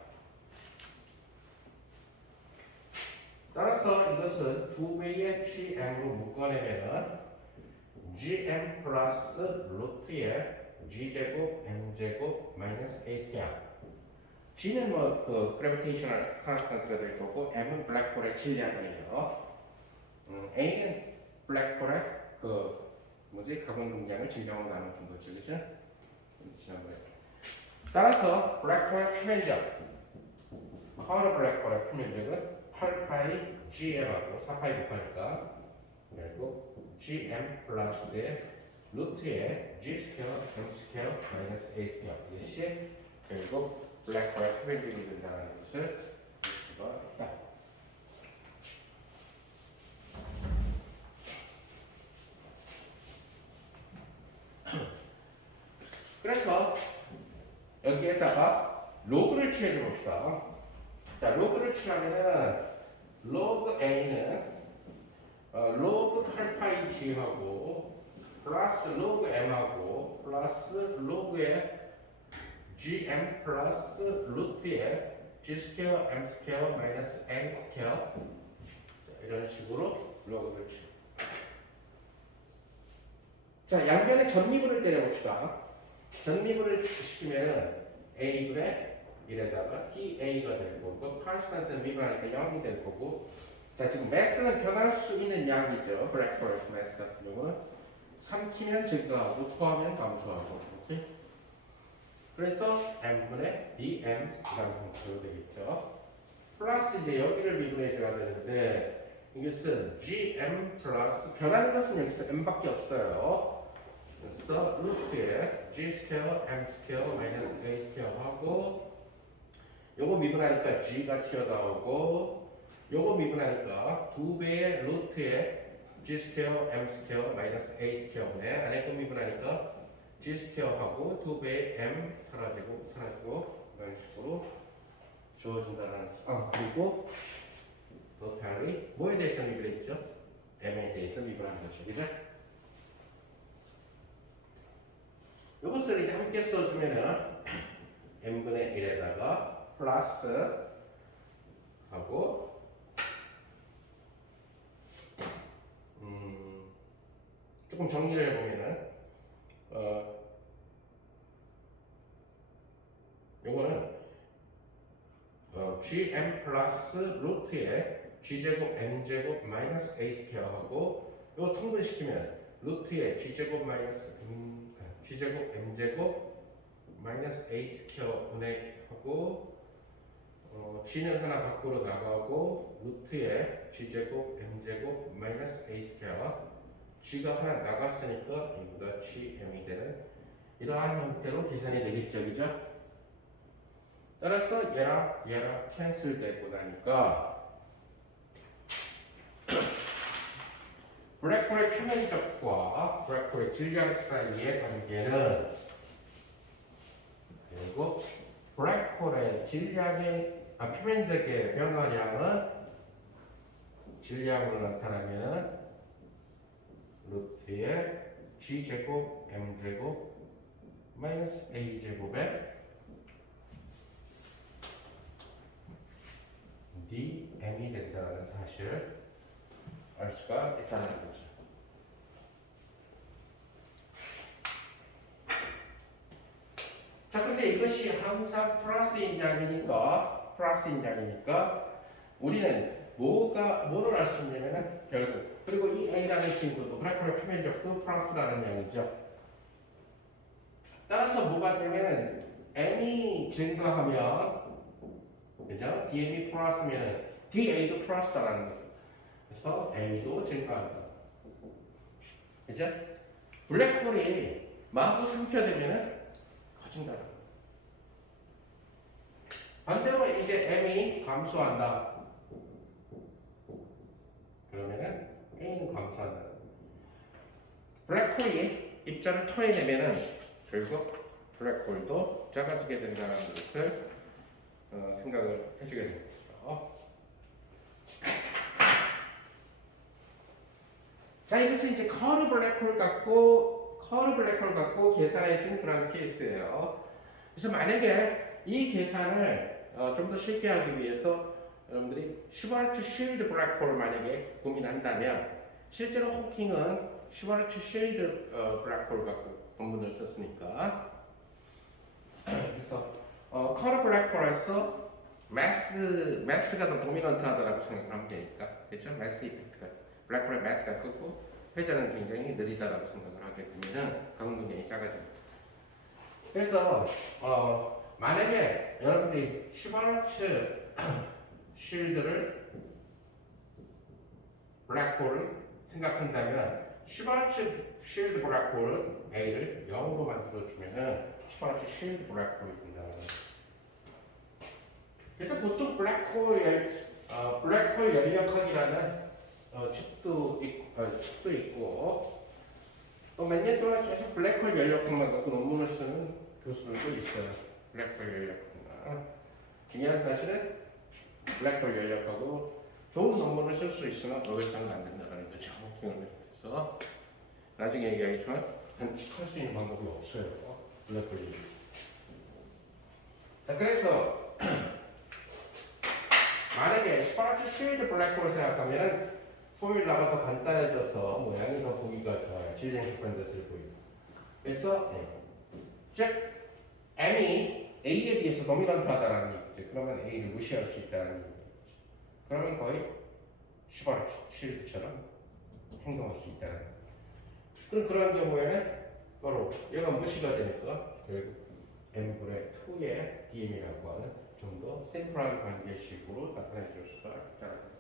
따라서 이것은 두 배의 GM으로 묶어내면은 GM 플러스 루트의 G제곱 M제곱 마이너스 A 스퀘어. G는 뭐 그 그래비테이셔널 컨스턴트가 될 거고 M은 블랙홀의 질량이에요. A는 블랙홀의 그 뭐지 가본 동량을 질량으로 나눠준 거죠, 그죠? 지난번에. 따라서 블랙홀의 표면적, 커너 블랙홀의 표면적은 8파이 GM하고 4파이 곱하니까 그리고 GM 플러스의 루트의 G 스퀘어 M 스퀘어 마이너스 A 스퀘어 이것이 결국 블랙홀의 표면적이 된다는 것을 볼 수가 있다. 그래서 여기에다가 로그를 취해 봅시다. 자, 로그를 취하면은 로그 A는 로그 8파이 G하고 플러스 로그 M하고 플러스 로그의 GM 플러스 루트의 G 스퀘어 M 스퀘어 마이너스 N 스퀘어 이런 식으로 로그를 취해. 자, 양변에 전미분을 때려봅시다. 전미분을 시키면은 A분의 1에다가 TA가 될 거고, 컨스턴트는 미분하니까 0이 될 거고, 자, 지금 매스는 변할 수 있는 양이죠. 블랙홀 매스 같은 경우는 삼키면 증가하고, 토하면 감소하고, 오케이? 그래서 M분의 DM이라는 형태로 되겠죠. 플러스 이제 여기를 미분해줘야 되는데, 이것은 GM 플러스, 변하는 것은 여기서 M밖에 없어요. 그래서 루트에 G 스퀘어, M 스퀘어, 마이너스 A 스퀘어 하고, 요거 미분하니까 G가 튀어나오고, 요거 미분하니까 두 배의 루트에 G 스퀘어, M 스퀘어, 마이너스 A 스퀘어네. 안에 거 미분하니까 G 스퀘어하고 두 배의 M 사라지고 이런 식으로 주어진다는 거. 그리고 토탈이 뭐에 대해서 미분했죠? M에 대해서 미분한 거죠. 그죠? 요것을 이제 함께 써주면은 M분의 1에다가 플러스 하고 조금 정리를 해보면은 요거는 GM 플러스 루트의 G제곱 M제곱 마이너스 A 스퀘어하고 요거 통분시키면 루트의 G제곱 마이너스 G제곱 M제곱 마이너스 A 스퀘어 분의 하고 G는 하나 밖으로 나가고 루트에 G제곱 M제곱 마이너스 A 스퀘어 G가 하나 나갔으니까 이보다 GM이 되는 이러한 형태로 계산이 되겠죠, 그죠? 따라서 얘랑 캔슬 되고 나니까 블랙홀의 표면적과 블랙홀의 질량 사이의 관계는 그리고 블랙홀의 표면적의 변화량은 질량으로 나타나면은 루트의 G제곱 M제곱 마이너스 A제곱에 DM이 된다는 사실을 알 수가 있다는 거죠. 자, 근데 이것이 항상 플러스인 양이니까 우리는 뭐를 알 수 있냐면은 결국 그리고 이 A라는 친구도 블랙홀의 표면적도 플러스라는 양이죠. 따라서 뭐가 되면은 M이 증가하면 그죠? DM이 플러스면은 DA도 플러스다라는 거죠. 그래서 A도 증가한다. 그죠? 블랙홀이 마구 상표되면은 커진다. 반대로 이제 M이 감소한다. 그러면은 A는 감소한다. 블랙홀이 입자를 토해내면은 결국 블랙홀도 작아지게 된다는 것을 생각을 해주게 됩니다. 자, 이것은 이제 커브 블랙홀 갖고 계산해 준 그런 케이스예요. 그래서 만약에 이 계산을 좀 더 쉽게 하기 위해서 여러분들이 슈바르트 쉴드 블랙홀을 만약에 고민한다면 실제로 호킹은 슈바르트 쉴드 블랙홀 갖고 논문을 썼으니까 그래서 커브 블랙홀에서 매스가 더 도미넌트 하다라고 생각하면 되니까 그렇죠? 매스 이펙트가 블랙홀의 매스가 크고 회전은 굉장히 느리다라고 생각을 하게 되면 강동량이 작아집니다. 그래서 만약에 여러분들이 슈바르츠 쉴드를 블랙홀을 생각한다면 슈바르츠 쉴드 블랙홀은 A를 0으로 만들어주면은 슈바르츠 쉴드 블랙홀이 된다. 그래서 보통 블랙홀 연력학이라는 책도 있고 또 몇 년 동안 계속 블랙홀 연력학만 갖고 논문을 쓰는 교수들도 있어요. 블랙홀 연력학만. 중요한 사실은 블랙홀 연력하고 좋은 논문을 쓸 수 있으면 노벨상을 안 된다는 거죠. 그래서 나중에 얘기하겠지만 반칙할 수 있는 방법이 없어요. 블랙홀 연력. 자, 그래서 만약에 슈바르츠 쉴드 블랙홀을 생각하면 포뮬라가 더 간단해져서 모양이 더 보기가 좋아요. 질량 객관도스를 보이고. 그래서 즉 M이 A에 비해서 도미넌트하다라는 얘기죠. 그러면 A를 무시할 수 있다는 얘기죠. 그러면 거의 슈바르츠 쉴드처럼 행동할 수 있다는 얘기죠. 그럼 그런 경우에는 바로 얘가 무시가 되니까 결국 M분의 2의 DM이라고 하는 좀 더 심플한 관계식으로 나타내 줄 수가 있다는 거죠.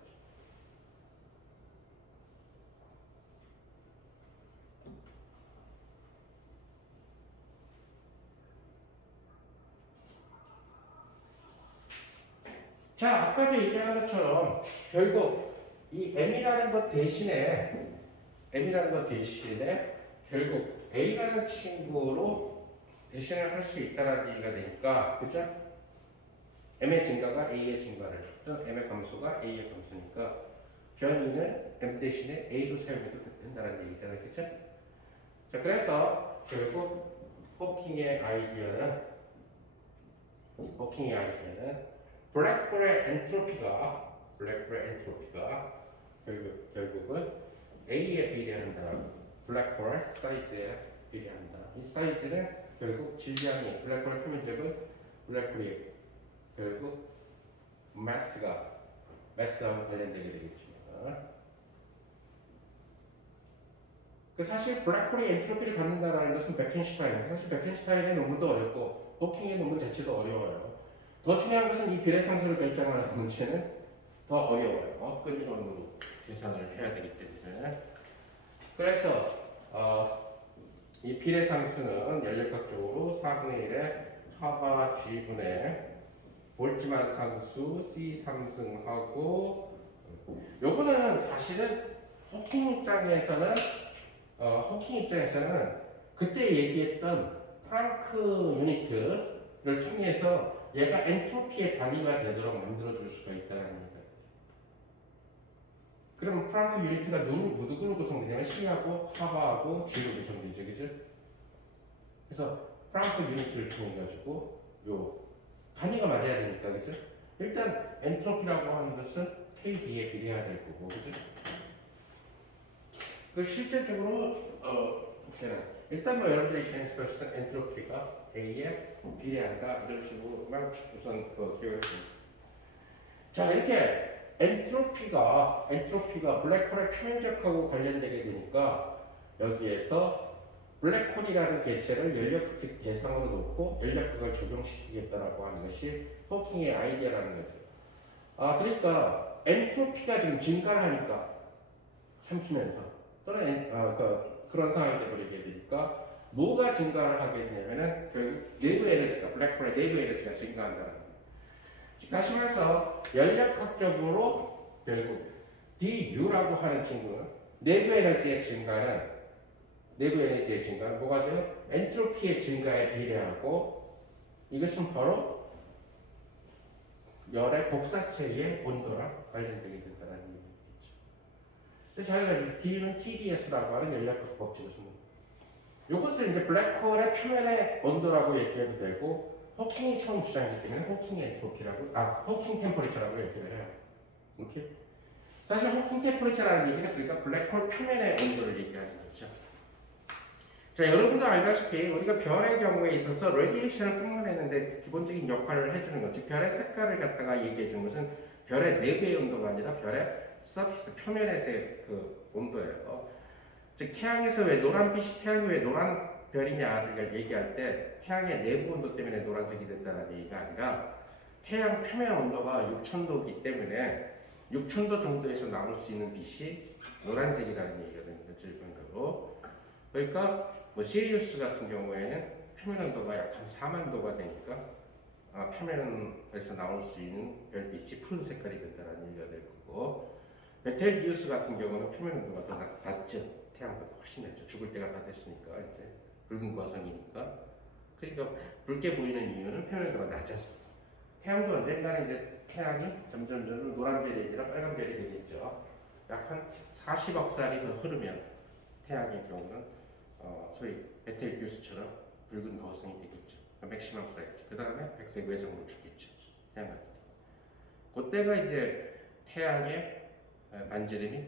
자, 아까도 얘기한 것처럼 결국 이 M이라는 것 대신에 결국 A라는 친구로 대신을 할 수 있다는 얘기가 되니까 그죠? M의 증가가 A의 증가를 또는 M의 감소가 A의 감소니까 변이는 M 대신에 A로 사용해도 된다는 얘기잖아요. 그죠? 자, 그래서 결국 호킹의 아이디어는 블랙홀의 엔트로피가 결국은 A에 비례한다. 블랙홀 사이즈에 비례한다. 이 사이즈는 결국 질량이 블랙홀의 표면적은 블랙홀이 결국 마스와 관련되게 되겠죠. 사실 블랙홀이 엔트로피를 갖는다는 것은 베켄슈타인. 사실 베켄슈타인의 논문도 어렵고 호킹의 논문 자체도 어려워요. 더 중요한 것은 이 비례상수를 결정하는 문제는 더 어려워요. 끊임없는 계산을 해야 되기 때문에. 그래서 이 비례상수는 연력학적으로 4분의 1의 하바 G분의 볼트만 상수 C 상승하고 요거는 사실은 호킹 입장에서는 그때 얘기했던 프랑크 유니트를 통해서 얘가 엔트로피의 단위가 되도록 만들어줄 수가 있다는 얘기예요. 그럼 프랑크 유니트가 누구로 구성되냐면 C하고 하바하고 G로 구성되죠. 그죠? 그래서 프랑크 유니트를 통해 가지고 요 단위가 맞아야 되니까 그죠? 일단 엔트로피라고 하는 것은 KB에 비례해야 될 거고 그죠? 그 실질적으로 일단 뭐 여러분들이 트랜스퍼스 엔트로피가 A에 비례한다 이런 식으로만 우선 기억을 했습니다. 자, 이렇게 엔트로피가 블랙홀의 표면적하고 관련되게 되니까 여기에서 블랙홀이라는 개체를 연력학적 대상으로 놓고 연력학을 적용시키겠다라고 하는 것이 호킹의 아이디어라는 거죠. 그러니까 엔트로피가 지금 증가를 하니까 삼키면서 또는 그런 상황이 되버리게 되니까 뭐가 증가를 하게 되냐면은 결국 내부 에너지가 블랙홀의 내부 에너지가 증가한다는 거예요. 다시 말해서 연력학적으로 결국 DU라고 하는 친구는 내부 에너지의 증가는 뭐가 돼요? 엔트로피의 증가에 비례하고 이것은 바로 열의 복사체의 온도랑 관련되게 된다는 얘기겠죠. 잘 D는 TDS라고 하는 연력학 법칙을 씁니다. 이것을 이제 블랙홀의 표면의 온도라고 얘기해도 되고 호킹이 처음 주장했기 때문에 호킹 엔트로피라고, 호킹 템퍼리처라고 얘기를 해요. 오케이? 사실 호킹 템퍼리처라는 얘기는 그러니까 블랙홀 표면의 온도를 얘기하는 거죠. 자, 여러분도 알다시피 우리가 별의 경우에 있어서 레디에이션을 뿜어내는데 기본적인 역할을 해주는 것, 즉 별의 색깔을 갖다가 얘기해 주는 것은 별의 내부의 온도가 아니라 별의 서피스 표면에서의 그 온도예요. 즉 태양에서 왜 노란빛이 태양이 왜 노란 별이냐를 얘기할 때 태양의 내부 온도 때문에 노란색이 된다는 얘기가 아니라 태양 표면 온도가 6000도이기 때문에 6000도 정도에서 나올 수 있는 빛이 노란색이라는 얘기가 되는 거죠, 일반적으로. 그러니까 뭐 시리우스 같은 경우에는 표면 온도가 약 한 4만 도가 되니까 표면에서 나올 수 있는 별빛이 푸른 색깔이 된다는 얘기가 될 거고, 베텔기우스 같은 경우는 표면 온도가 더 낮죠. 태양보다 훨씬 낮죠. 죽을 때가 다 됐으니까 이제 붉은 거성이니까. 그러니까 붉게 보이는 이유는 표면 온도가 낮아서. 태양도 언젠가는 이제 태양이 점점 노란 별이 아니라 빨간 별이 되겠죠. 약 한 40억 살이 더 흐르면 태양의 경우는 소위 베텔기우스처럼 붉은 거성이 되겠죠. 맥시멈 사이즈. 그 다음에 백색 외성으로 죽겠죠. 태양 같은 경우. 그때가 이제 태양의 만지름이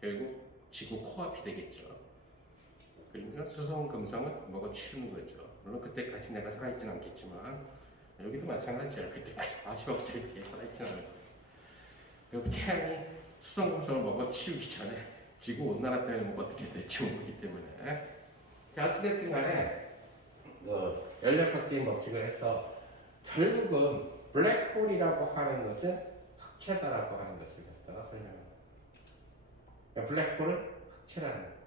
결국 지구 코앞이 되겠죠. 그러니까 수성, 금성은 먹어 치우는 거죠. 물론 그때까지 내가 살아있지는 않겠지만 여기도 마찬가지예요. 그때까지 40억 살 뒤에 살아있지는 않을 거예요. 그리고 태양이 수성, 금성을 먹어 치우기 전에 지구 온난화 때문에 뭐 어떻게 될지 모르기 때문에. 자, 어찌됐든 간에 연력학적인 법칙을 해서 결국은 블랙홀이라고 하는 것은 흑체다라고 하는 것을 갖다가 설명합니다. 그러니까 블랙홀은 흑체라는 거예요.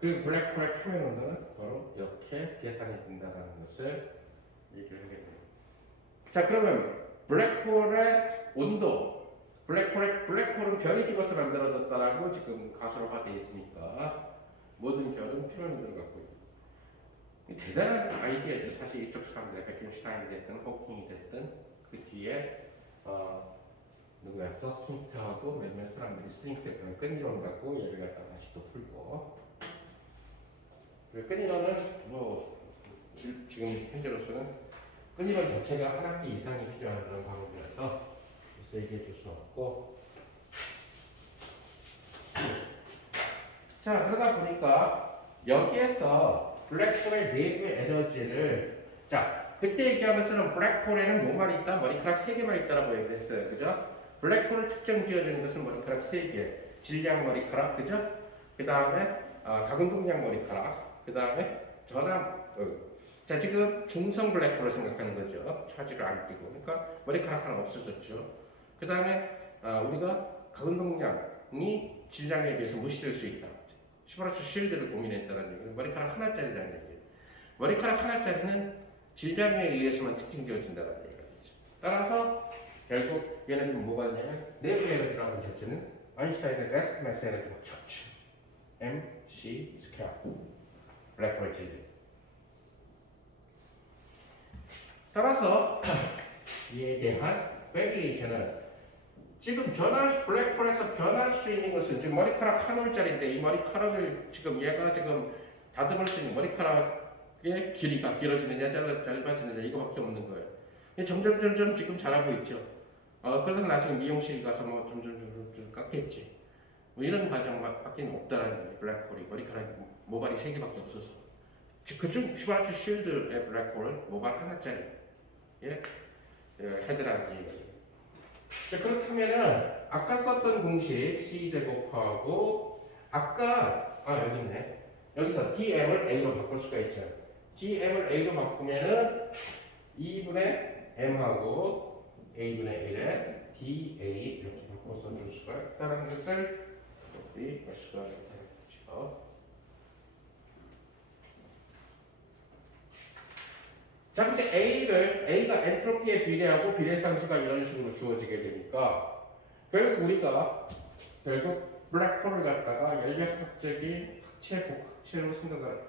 그리고 블랙홀의 표면 온도는 바로 이렇게 계산이 된다는 것을 얘기를 하게 됩니다. 자, 그러면 블랙홀의 온도, 블랙홀은 별이 죽어서 만들어졌다라고 지금 가설화되어 있으니까 모든 별은 표면 온도를 갖고 있고, 대단한 아이디어죠. 사실 이쪽 사람들, 베켄슈타인이 됐든 호킹이 됐든 그 뒤에 누구야, 서스킨트하고 몇몇 사람들이 스트링스에 그런 끈이론 갖고 얘를 갖다가 다시 또 풀고, 끈이론은 뭐 지금 현재로서는 끈이론 자체가 한 학기 이상이 필요한 그런 과목이라서 그래서 얘기해 줄 수는 없고. 자, 그러다 보니까 여기에서 블랙홀의 내부의 에너지를, 자, 그때 얘기한 것처럼 블랙홀에는 뭐만 있다? 머리카락 3개만 있다라고 얘기했어요. 그죠? 블랙홀을 특정 지어주는 것은 머리카락 3개. 질량 머리카락, 그죠? 그 다음에 가공동량 머리카락, 그 다음에 전압. 자, 지금 중성 블랙홀을 생각하는 거죠. 차지를 안 끼고. 그러니까 머리카락 하나 없어졌죠. 그 다음에 우리가 가공동량이 질량에 비해서 무시될 수 있다. 슈퍼라츠 쉴드를 고민했다는 얘기는 머리카락 하나짜리라는 얘기예요. 머리카락 하나짜리는 질량에 의해서만 특징 지어진다는 얘기가 되죠. 따라서 결국 얘는 뭐가 있냐면 내부 에너지라고 결정은 아인슈타인의 레스트 매스 에너지와 겹쳐. mc 스퀘어 블랙홀 질량. 따라서 이에 대한 베리에이션은 지금 블랙홀에서 변할 수 있는 것은 지금 머리카락 한 올짜리인데 이 머리카락을 지금 얘가 지금 다듬을 수 있는 머리카락의 길이가 길어지느냐 짧아지느냐 이거밖에 없는 거예요. 점점 지금 자라고 있죠. 그래서 나중에 미용실 가서 뭐 좀 깎겠지. 뭐 이런 과정밖에 없다라는 거예요. 블랙홀이 머리카락 모발이 3개밖에 없어서. 그중 슈바르츠 쉴드의 블랙홀은 모발 하나짜리 헤드라는 얘기예요. 자, 그렇다면은 아까 썼던 공식 C제곱하고 아까 여기 있네. 여기서 DM을 A로 바꿀 수가 있죠. DM을 A로 바꾸면은 2분의 M하고 A분의 1에 DA 이렇게 바꿔 써줄 수가 있다는 것을 우리 볼 수가 있죠. 자, 근데 A가 엔트로피에 비례하고 비례상수가 이런 식으로 주어지게 되니까 결국 블랙홀을 갖다가 연력학적인 흑체로 생각을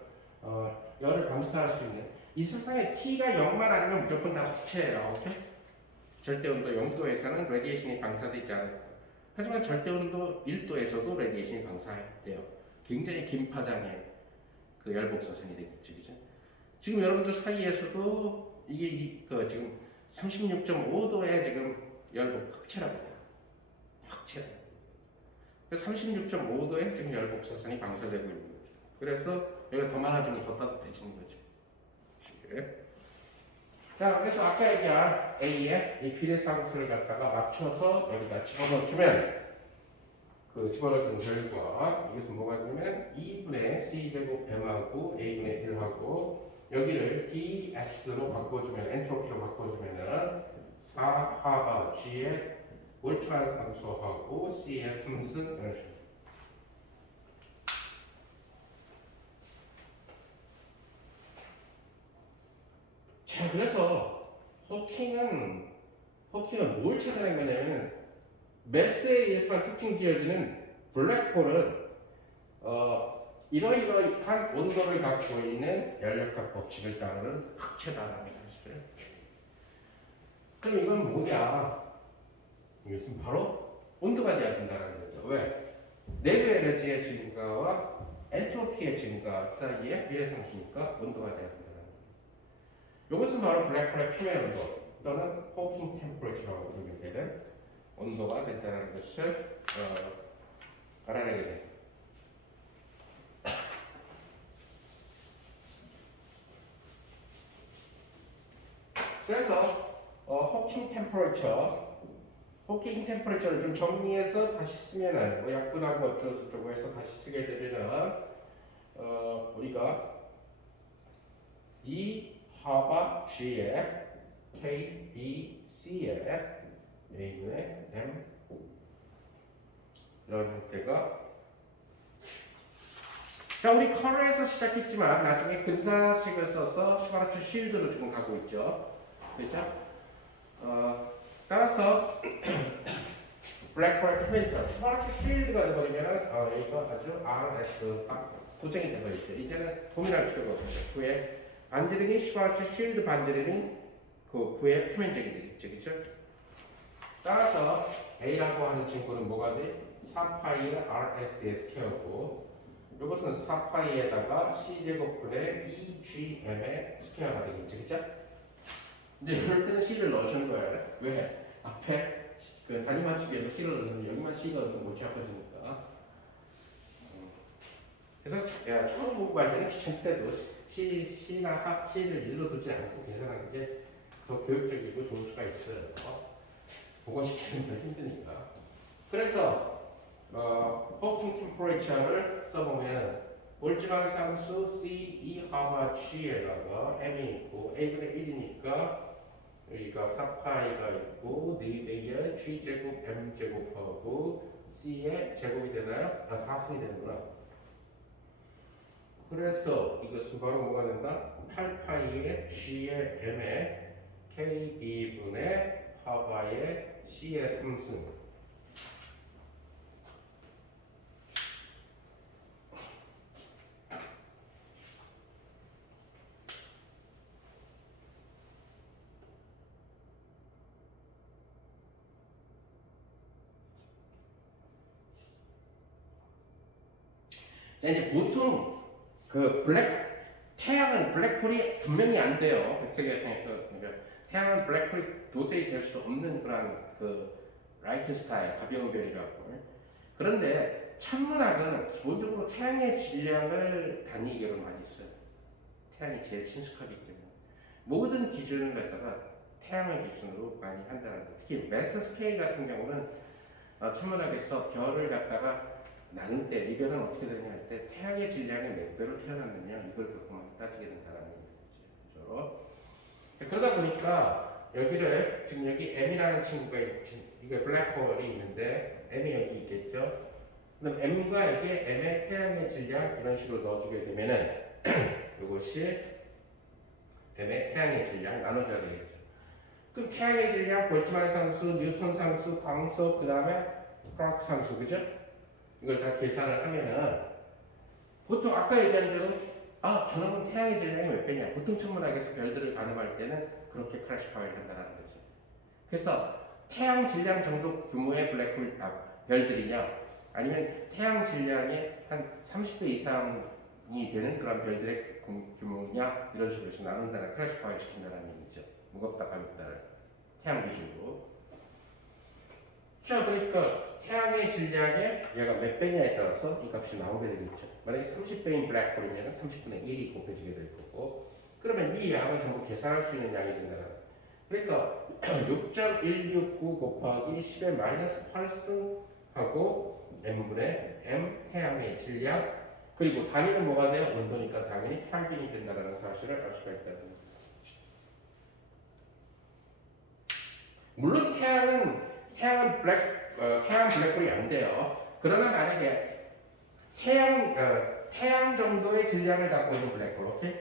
열을 방사할 수 있는, 이 세상에 T가 0만 아니면 무조건 다 흑체예요. 오케이? 절대온도 0도에서는 레디에이션이 방사되지 않을까. 하지만 절대온도 1도에서도 레디에이션이 방사돼요. 굉장히 긴 파장의 그 열복사선이 되겠죠. 그죠? 지금 여러분들 사이에서도 그 지금 36.5도에 지금 열복 흑체랍니다. 흑체. 36.5도에 지금 열복 사선이 방사되고 있는 거죠. 그래서 여기가 더 많아지면 더 따뜻해지는 거죠. 자, 그래서 아까 얘기한 A에 이 비례상수를 갖다가 맞춰서 여기다 집어넣어주면 그 집어넣어준 결과 이것은 뭐가 되냐면 2분의 C제곱 M하고 A분의 1하고 여기를 DS로 바꿔주면 엔트로피로 바꿔주면은 4하가 G의 몰트란 상수하고 C의 3승 이런 식으로. 자, 그래서 호킹은 뭘 찾아낸 거냐면 매스에 의해서만 특징 지어지는 블랙홀은 이러이러한 온도를 갖고 있는 연력학 법칙을 따르는 흑체다라는 사실을. 그럼 이건 뭐냐? 이것은 바로 온도가 돼야 된다는 거죠. 왜? 내부 에너지의 증가와 엔트로피의 증가 사이에 비례상수니까 온도가 돼야 된다는 거예요. 이것은 바로 블랙홀의 표면 온도 또는 호킹 템퍼레처라고 부르게 되는 온도가 된다는 것을 알아내게 됩니다. 그래서 호킹 템퍼레처를 좀 정리해서 다시 쓰면은 뭐 약분하고 어쩌고저쩌고 해서 다시 쓰게 되면은 우리가 이 하바 G에 K, B, C에 A분의 M 이런 형태가 자 우리 컬러에서 시작했지만 나중에 근사식을 써서 슈바르츠 쉴드로 지금 가고 있죠. 그렇죠? 따라서 블랙홀의 표면점 슈바르츠 쉴드가 되버리면은 이거 아주 RS 딱 고정이 되버리죠. 이제는 고민할 필요가 없어요. 그의 반지름이 슈바르츠 쉴드 반지름이 그의 표면적이 되겠죠. 그렇죠? 따라서 A라고 하는 친구는 뭐가 돼? 4파이의 RS의 스퀘어고 이것은 4파이에다가 C제곱분의 2GM의 스퀘어가 되겠죠. 그렇죠? 이제 이럴 때는 C를 넣으시는 거예요. 왜? 앞에 그 단위 맞추기에서 C를 넣으면 여기만 C가 없으면 골치 아파지니까. 그래서 처음 공부할 때는 귀찮더라도 C나 C를 1로 두지 않고 계산하는 게 더 교육적이고 좋을 수가 있어요. 복원시키는 게 힘드니까. 그래서 호킹 템퍼레처를 써보면 몰트란 상수 C, E, 하바 G에다가 M이 있고 A분의 1이니까 여기가 4파이가 있고 4배의 G제곱 M제곱하고 C의 제곱이 되나요? 4승이 되는구나. 그래서 이것은 바로 뭐가 된다? 8파이의 G의 M의 KB분의 하바의 C의 3승. 자, 이제 보통 태양은 블랙홀이 분명히 안 돼요. 백색외선에서. 그러니까 태양은 블랙홀이 도저히 될 수 없는 그런 라이트 스타일, 가벼운 별이라고. 그런데 천문학은 기본적으로 태양의 질량을 단위계로 많이 써요. 태양이 제일 친숙하기 때문에. 모든 기준을 갖다가 태양을 기준으로 많이 한다는 거. 특히 매스 스케일 같은 경우는 천문학에서 별을 갖다가 나눌 때 이 별은 어떻게 되냐 할 때 태양의 질량이 몇 배로 태어났느냐 이걸 갖고만 따지게 된다는 얘기죠. 그렇죠? 그러다 보니까 여기를 지금 여기 M이라는 친구가 이게 블랙홀이 있는데 M이 여기 있겠죠. 그럼 M과 여기에 M의 태양의 질량 이런 식으로 넣어주게 되면은 이것이 M의 태양의 질량 나눠줘야 되겠죠. 그럼 태양의 질량, 볼트만 상수, 뉴턴 상수, 광속, 그 다음에 플랑크 상수, 그죠? 이걸 다 계산을 하면은 보통 아까 얘기한 대로 저놈은 태양의 질량이 몇 배냐? 보통 천문학에서 별들을 가늠할 때는 그렇게 클래시파이를 한다는 거지. 그래서 태양 질량 정도 규모의 별들이냐? 아니면 태양 질량의 한 30배 이상 되는 그런 별들의 규모냐 이런 식으로 해서 나눈다는 클래시파이 시킨다는 얘기죠. 무겁다 가볍다를 태양 기준으로. 자, 그러니까 태양의 질량에 얘가 몇 배냐에 따라서 이 값이 나오게 되겠죠. 만약에 30배인 블랙홀이면 30분의 1이 곱해지게 될 거고, 그러면 이 양은 전부 계산할 수 있는 양이 된다는. 그러니까 6.169 곱하기 10의 마이너스 8승하고 n분의 m 태양의 질량, 그리고 단위는 뭐가 돼요? 온도니까 당연히 켈빈이 된다는 사실을 알 수가 있다는 거죠. 물론 태양은 블랙홀이 안 돼요. 그러나 만약에 태양 정도의 질량을 갖고 있는 블랙홀, 오케이?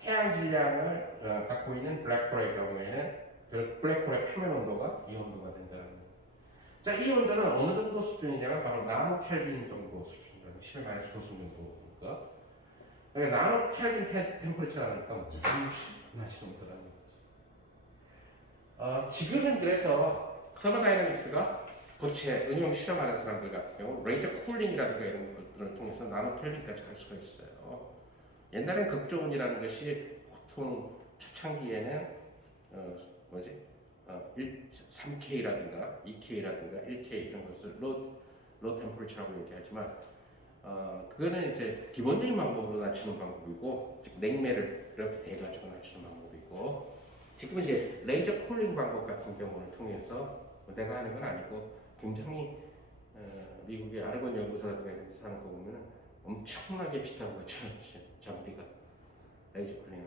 태양 질량을 갖고 있는 블랙홀의 경우에는 그 블랙홀의 표면 온도가 이 온도가 된다는 거예요. 자, 이 온도는 어느 정도 수준이냐면 바로 나노 켈빈 정도 수준이라는 10의 마이너스 9승 정도니까. 그러니까 나노 켈빈 템퍼리처라니까 무슨 나시는 거라는 거지. 지금은 그래서 서머다이내믹스가 고체 은용 실험하는 사람들 같은 경우 레이저 쿨링이라든가 이런 것들을 통해서 나노 켈빈까지 갈 수가 있어요. 옛날엔 극저온이라는 것이 보통 초창기에는 3K라든가 2K라든가 1K 이런 것을 로 템퍼리처라고 얘기하지만 그거는 이제 기본적인 방법으로 낮추는 방법이고, 즉 냉매를 이렇게 대가지고 낮추는 방법이고, 지금은 이제 레이저 쿨링 방법 같은 경우를 통해서 내가 하는 건 아니고 굉장히 미국의 아르곤 연구소라든가 이런 데서 하는 거 보면 엄청나게 비싼 거죠. 장비가 레이저 쿨링.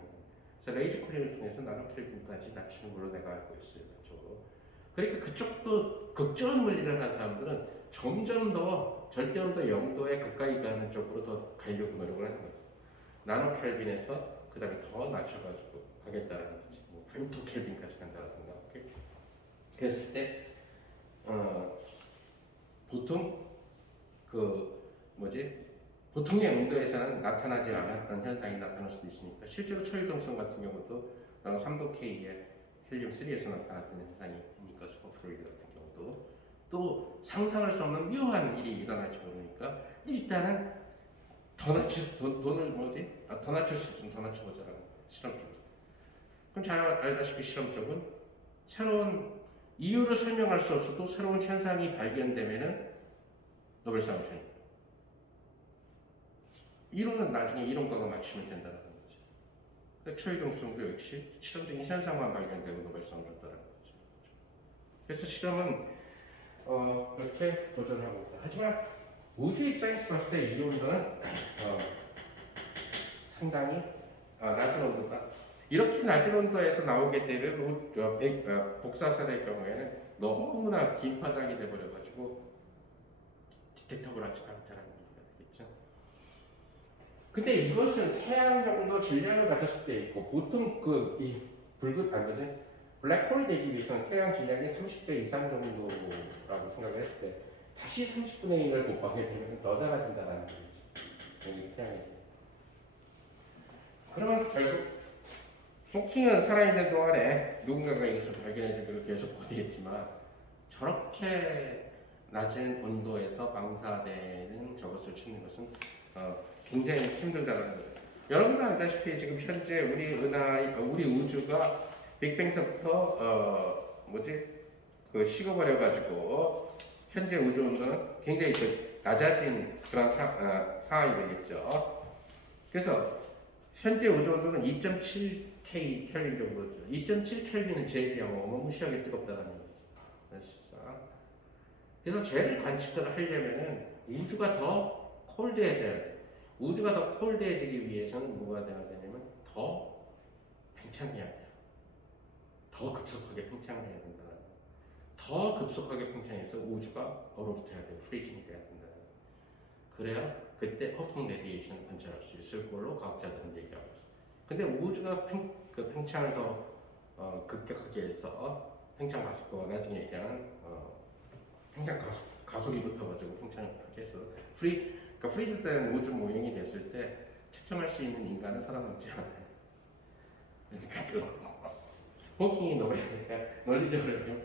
그래서 레이저 쿨링을 통해서 나노 켈빈까지 낮추는 걸로 내가 알고 있어요. 그쪽으로. 그러니까 그쪽도 극저온 물리를 하는 사람들은 점점 더 절대온도 0도에 가까이 가는 쪽으로 더 가려고 노력을 하는 거죠. 나노 켈빈에서 그 다음에 더 낮춰가지고 가겠다라는 거지. 뭐 femto 켈빈까지 간다라든가. 오케이? 그랬을 때 보통 보통의 온도에서는 나타나지 않았던 현상이 나타날 수도 있으니까, 실제로 초유동성 같은 경우도 3도 K의 헬륨3에서 나타났던 현상이니까, 슈퍼플루이드 같은 경우도 또 상상할 수 없는 묘한 일이 일어날지 모르니까 일단은 더 낮출 수 있으면 더 낮춰보자라는 실험 쪽으로. 그럼 잘 알다시피 실험 쪽은 새로운 이유를 설명할 수 없어도 새로운 현상이 발견되면은 노벨상을 주니까. 이론은 나중에 이론가가 맞추면 된다는 거죠. 그러니까 초이동성도 역시 실험적인 현상만 발견되고 노벨상을 줬다는 거죠. 그래서 실험은 그렇게 도전하고 있다. 하지만 우주 입장에서 봤을 때 이 온도는 상당히 낮은 온도다. 이렇게 낮은 온도에서 나오게 되는 복사선의 경우에는 너무나 긴 파장이 돼버려가지고 디텍터블하지 않다는 얘기가 되겠죠. 근데 이것은 태양 정도 질량을 가졌을 때 있고, 보통 이 블랙홀이 되기 위해서는 태양 질량이 30배 이상 정도라고 생각을 했을 때 다시 30분의 1을 곱하게 되면 더 작아진다는 얘기죠. 태양이. 그러면 결국 호킹은 살아있는 동안에 누군가가 이것을 발견해주기를 계속 고대했지만, 저렇게 낮은 온도에서 방사되는 저것을 찾는 것은 굉장히 힘들다는 거죠. 여러분도 알다시피 지금 현재 우리 우주가 빅뱅서부터 식어버려가지고 현재 우주 온도는 굉장히 낮아진 그런 상황이 되겠죠. 그래서 현재 우주 온도는 2.7 켈빈 정도죠. 2.7 켈빈은 제일 어마무시하게 뜨겁다는 얘기죠. 그래서 쟤를 관측을 하려면은 우주가 더 콜드해져야 돼. 우주가 더 콜드해지기 위해서는 뭐가 돼야 되냐면 더 팽창해야 돼요. 더 급속하게 팽창을 해야 된다. 더 급속하게 팽창해서 우주가 얼어붙어야 돼요. 프리징이 돼야 된다. 그래야 그때 호킹 레디에이션을 관찰할 수 있을 걸로 과학자들은 얘기하고 있어요. 근데 우주가 팽창을 더 급격하게 해서 팽창 가속도가 나중에 얘기하는 팽창 가속이 붙어가지고 팽창을 해서 그러니까 프리즈 된 우주 모형이 됐을 때 측정할 수 있는 인간은 살아남지 않아요. 그러니까 호킹이 논리적으로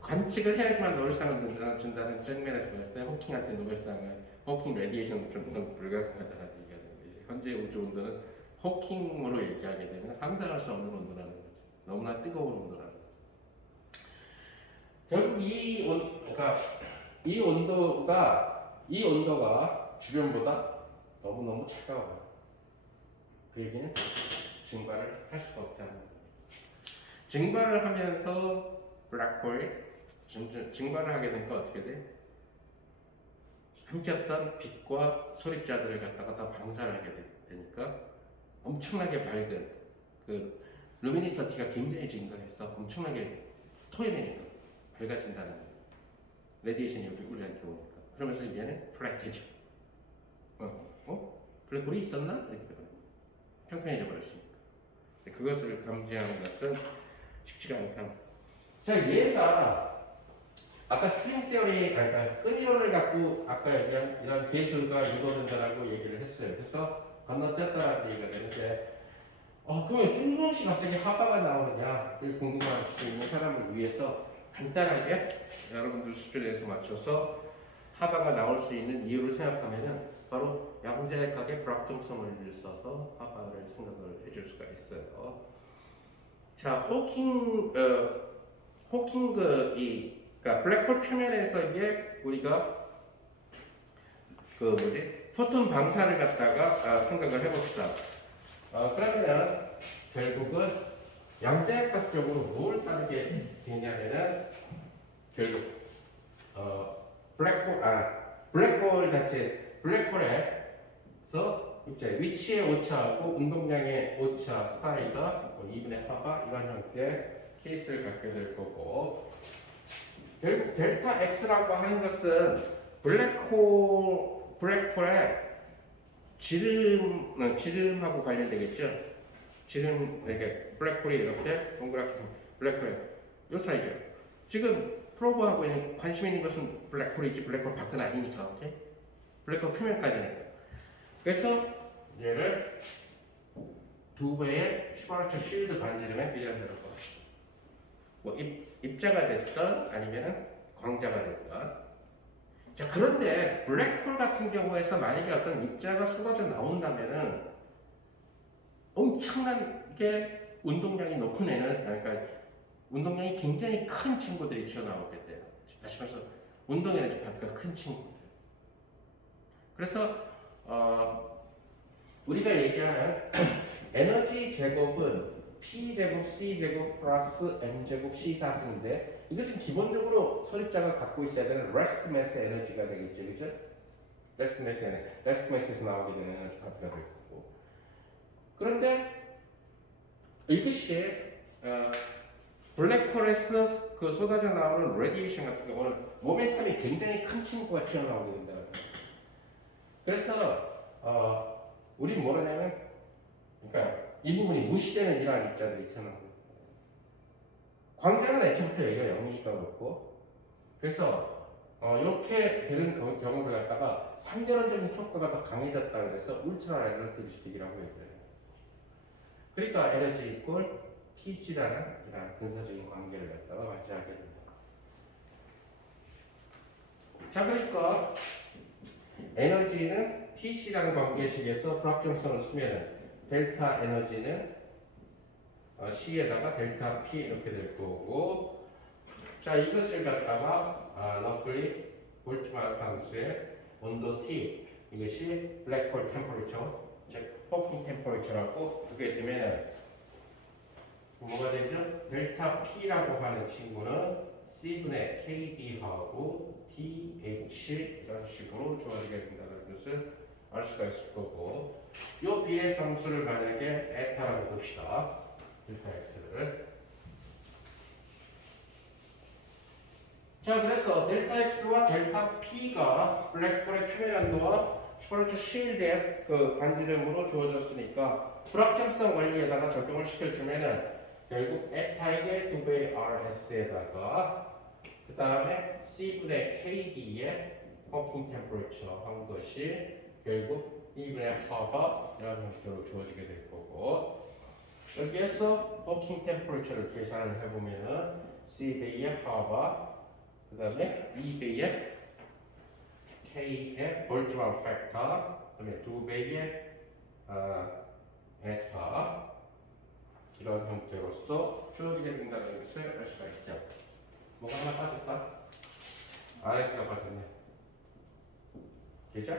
관측을 해야지만 노벨상을 준다는 측면에서 봤을 때 호킹한테 노벨상을 호킹 레디에이션 좀 불가능하다는 얘기가 되는 거지. 현재 우주 온도는 호킹으로 얘기하게 되면 상상할 수 없는 온도라는 거죠. 너무나 뜨거운 온도라는 거죠. 결국 그러니까 이 온도가 주변보다 너무너무 차가워요. 그 얘기는 증발을 할 수가 없다는 거예요. 증발을 하면서 블랙홀이 증발을 하게 되니까 어떻게 돼? 삼켰던 빛과 소립자들을 갖다가 다 방사를 하게 되니까 엄청나게 밝은 그 루미니서티가 굉장히 증가해서 엄청나게 토해내니까 밝아진다는 거예요. 레디에이션이 여기 우리한테 오니까. 그러면서 얘는 플랫해져. 블랙홀이 있었나? 이렇게 평평해져 버렸으니까. 그것을 감지하는 것은 쉽지가 않다. 자, 얘가 아까 스트링 세어리, 그러니까 끈이론을 갖고 아까 얘기한 이런 괴수가 이거른다라고 얘기를 했어요. 그래서 건너뛰었다라는 얘기가 되는데, 그러면 뜬금없이 갑자기 하바가 나오느냐? 를 궁금할 수 있는 사람을 위해서 간단하게 여러분들 수준에서 맞춰서 하바가 나올 수 있는 이유를 생각하면은 바로 양자역학의 불확정성을 써서 하바를 생각을 해줄 수가 있어요. 자, 그러니까 블랙홀 표면에서의 우리가 포톤 방사를 갖다가 생각을 해봅시다. 그러면은 결국은 양자역학적으로 뭘 따르게 되냐면은 결국 블랙홀 자체 블랙홀에서 위치의 오차하고 운동량의 오차 사이가 2분의 하바 이런 형태의 케이스를 갖게 될 거고, 결국 델타 X라고 하는 것은 블랙홀의 지름하고 관련되겠죠. 이렇게 블랙홀이 이렇게 동그랗게 블랙홀의 이 사이즈. 지금 프로브하고 있는 관심 있는 것은 블랙홀이지 블랙홀 밖은 아니니까, 오케이? 블랙홀 표면까지니까. 그래서 얘를 두 배의 슈바르츠 쉴드 반지름에 비례한다고 합시다. 뭐 입자가 됐던 아니면은 광자가 됐던. 자, 그런데 블랙홀 같은 경우에서 만약에 어떤 입자가 쏟아져 나온다면은 엄청나게 운동량이 높은 애는, 그러니까 운동량이 굉장히 큰 친구들이 튀어나오게 돼요. 다시 말해서 운동 에너지 파트가 큰 친구들. 그래서 우리가 얘기하는 에너지 제곱은 P제곱 C제곱 플러스 M제곱 C4승인데, 이것은 기본적으로 소립자가 갖고 있어야 되는 레스트 매스 에너지가 되겠죠, 그죠? 레스트 매스에서 나오게 되는 에너지 파트가 될 거고. 그런데 이것이 블랙홀에서 그 쏟아져 나오는 레디에이션 같은 경우는 모멘텀이 굉장히 큰 친구가 튀어나오게 된다. 그래서 우리 뭐라냐면, 그러니까 이 부분이 무시되는 이러한 입자들이 튀어나오고, 광자는 애초부터 여기가 0이니까 그렇고, 그래서 이렇게 되는 경우를 갖다가 상전원적인 효과가 더 강해졌다 그래서 울트라 렐러티비스틱이라고 얘기해요. 그러니까 에너지 이퀄 TC라는 이런 근사적인 관계를 갖다가 맞이하게 됩니다. 자, 그러니까 에너지는 TC라는 관계식에서 불확정성을 쓰면은 델타 에너지는 C에다가 델타 P 이렇게 될 거고, 자, 이것을 갖다가 너클리 볼트만 상수의 온도 T, 이것이 블랙홀 템퍼리처, 즉 호킹 템퍼리처라고 두게 되면은 뭐가 되죠? 델타 P라고 하는 친구는 C분의 KB하고 TH 이런 식으로 주어지게 된다는 것을 알 수가 있을 거고, 이 B의 상수를 만약에 에타라고 둡시다. 델타 X를. 자, 그래서 델타 X와 델타 P가 블랙홀의 표면 온도와 슈바르츠 쉴드의 그 반지름으로 주어졌으니까 불확정성 원리에다가 적용을 시켜주면은 결국 에타에게 2배의 RS에다가 그 다음에 C분의 KB의 호킹 템퍼리처 한 것이 결국 2분의 하바 이런 형태로 주어지게 될 거고, 여기에서 호킹 템퍼리처를 계산을 해보면은 C배의 하바 그 다음에 2배의 K의 볼트만 팩터 그 다음에 2배의 에타 이런 형태로서 주어지게 된다는 것을 알 수가 있죠. 뭐가 하나 빠졌다? RS가 빠졌네. 그죠?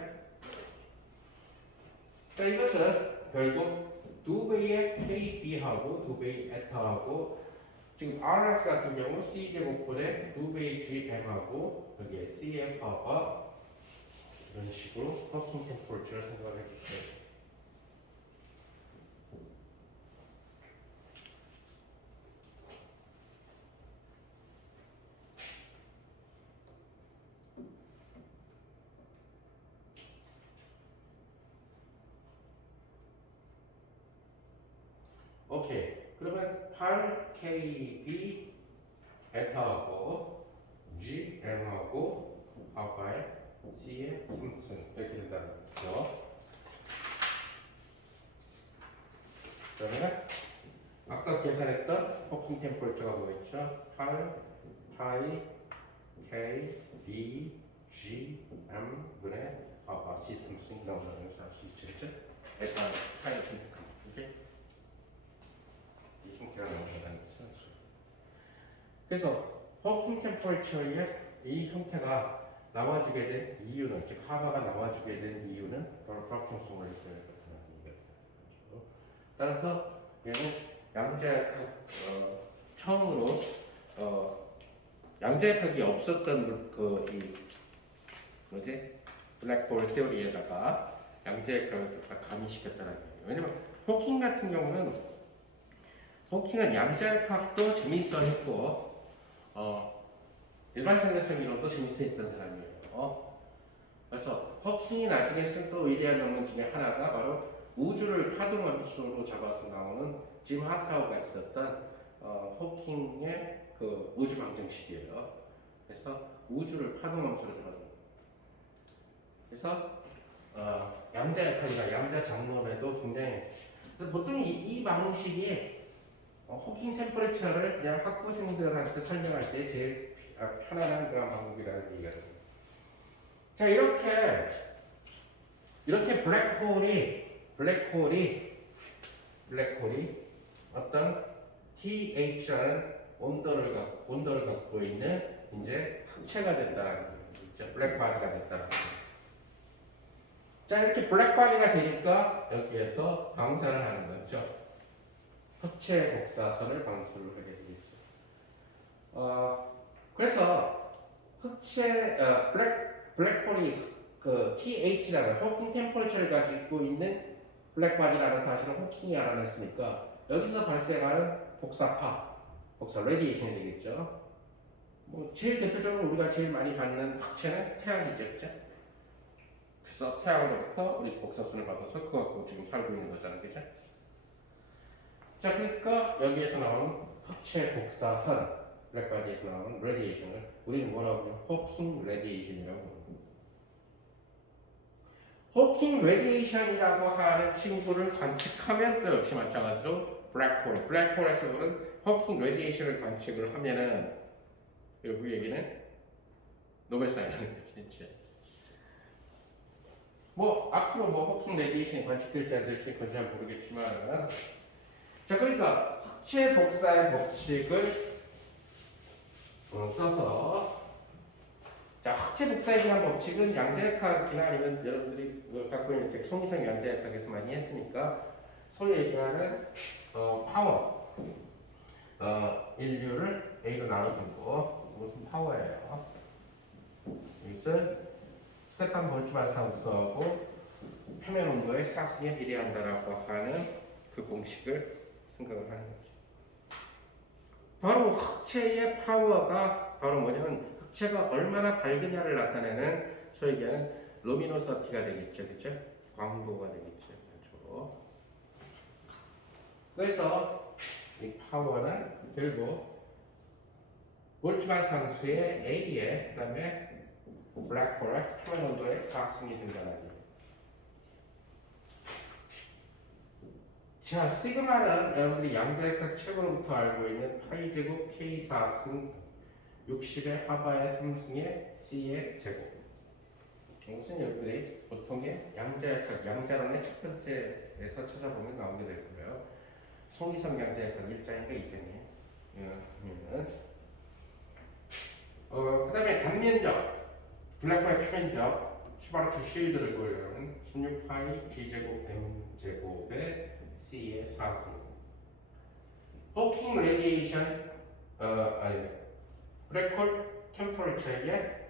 자, 이것은 결국 두 배의 KB하고 두 배의 에타하고 지금 RS 같은 경우 C제곱분의 두 배의 GM하고 여기에 CF하고 이런 식으로 워킹 템퍼러처를 생각을 해주세요. 오케이. 그러면 8KB 에타하고 GM하고 아바의 C의 승승 이렇게 된다는 거죠. 그러면 아까 계산했던 워킹 템퍼러처가 뭐였죠? 8 파이 K B G M 분의 아바 C 승승 나오는 것을 알 수 있겠죠? 에타 파이를 선택합니다. 오케이? 이 형태가 나온다는 것은 그래서 워킹 템퍼러처의 이 형태가 나와주게 된 이유는 즉 하바가 나와주게 된 이유는 바로 불확정성을 나타나는 거죠. 따라서 얘는 양자역학 처음으로 양자역학이 없었던 이 뭐지 블랙홀 테오리에다가 양자역학을 가미시켰다는 거예요. 왜냐면 호킹 같은 경우는 호킹은 양자역학도 재미있어 했고 일반상대성 이론도 재미있어 했던 사람이에요. 그래서 호킹이 나중에 쓴 또 위대한 논문 중에 하나가 바로 우주를 파동함수로 잡아서 나오는 짐 하트라우가 있었던 호킹의 그 우주 방정식이에요. 그래서 우주를 파동함수로 잡아서 그래서 양자역학이나 양자장론에도 굉장히 보통 이 방식이 호킹 템퍼러처를 그냥 학부생들한테 설명할 때 제일 편안한 그런 방법이라는 얘기가 있습니다. 자, 이렇게 블랙홀이 어떤 TH라는 온도를 갖고 있는 이제 흑체가 된다는 얘기죠. 블랙바디가 된다는 얘기. 자, 이렇게 블랙바디가 되니까 여기에서 방사를 하는 거죠. 흑체 복사선을 방출을 하게 되겠죠. 그래서 블랙홀이 그 TH라는 호킹 템퍼러처를 가지고 있는 블랙바디라는 사실을 호킹이 알아냈으니까 여기서 발생하는 복사 레디에이션이 되겠죠. 뭐 제일 대표적으로 우리가 제일 많이 받는 흑체는 태양이죠, 그죠? 그래서 태양으로부터 우리 복사선을 받아서 그거 갖고 지금 살고 있는 거잖아요, 그죠? 자, 그러니까 여기에서 나오는 흑체 복사선, 블랙바디에서 나오는 레디에이션을 우리는 뭐라고 하면 호킹 레디에이션이라고 합니다. 호킹 레디에이션이라고 하는 친구를 관측하면 또 역시 마찬가지로 블랙홀에서 오는 호킹 레디에이션을 관측을 하면은 그 얘기는 노벨상이라는 거지. 뭐 앞으로 뭐 호킹 레디에이션이 관측될지 안 될지 그건 잘 모르겠지만 자, 그러니까 흑체 복사의 법칙을 써서 자, 흑체 복사에 대한 법칙은 양자역학이나 아니면 여러분들이 갖고 있는 속리상 양자역학에서 많이 했으니까 소위 얘기하는 파워 인류를 A로 나눠주고 무슨 파워예요? 이것은 스테판 볼츠만 상수하고 표면 온도의 사승에 비례한다라고 하는 그 공식을 생각을 하는 거죠. 바로 흑체의 파워가 바로 뭐냐면 흑체가 얼마나 밝으냐를 나타내는 소위 얘기하는 루미노서티가 되겠죠, 그렇죠? 광도가 되겠죠, 그렇죠? 그래서 이 파워는 결국 볼츠만 상수의 A에 그다음에 블랙홀의 표면 온도의 사승이 등장하게. 자, 시그마는 여러분들이 양자역학 책으로부터 알고 있는 파이 제곱 K 4승 60의 하바의 3승의 C의 제곱. 무슨 열들이 보통의 양자론의 첫 번째에서 찾아보면 나오게 될 거예요. 송이성 양자역학 1장인가 2장이에요. 그 다음에 단면적, 블랙홀의 표면적, 슈바르트 쉴드를 고려하는 16파이 G제곱 M제곱의 C의 4승. 호킹 레디에이션, 아니, 블랙홀 템퍼러처의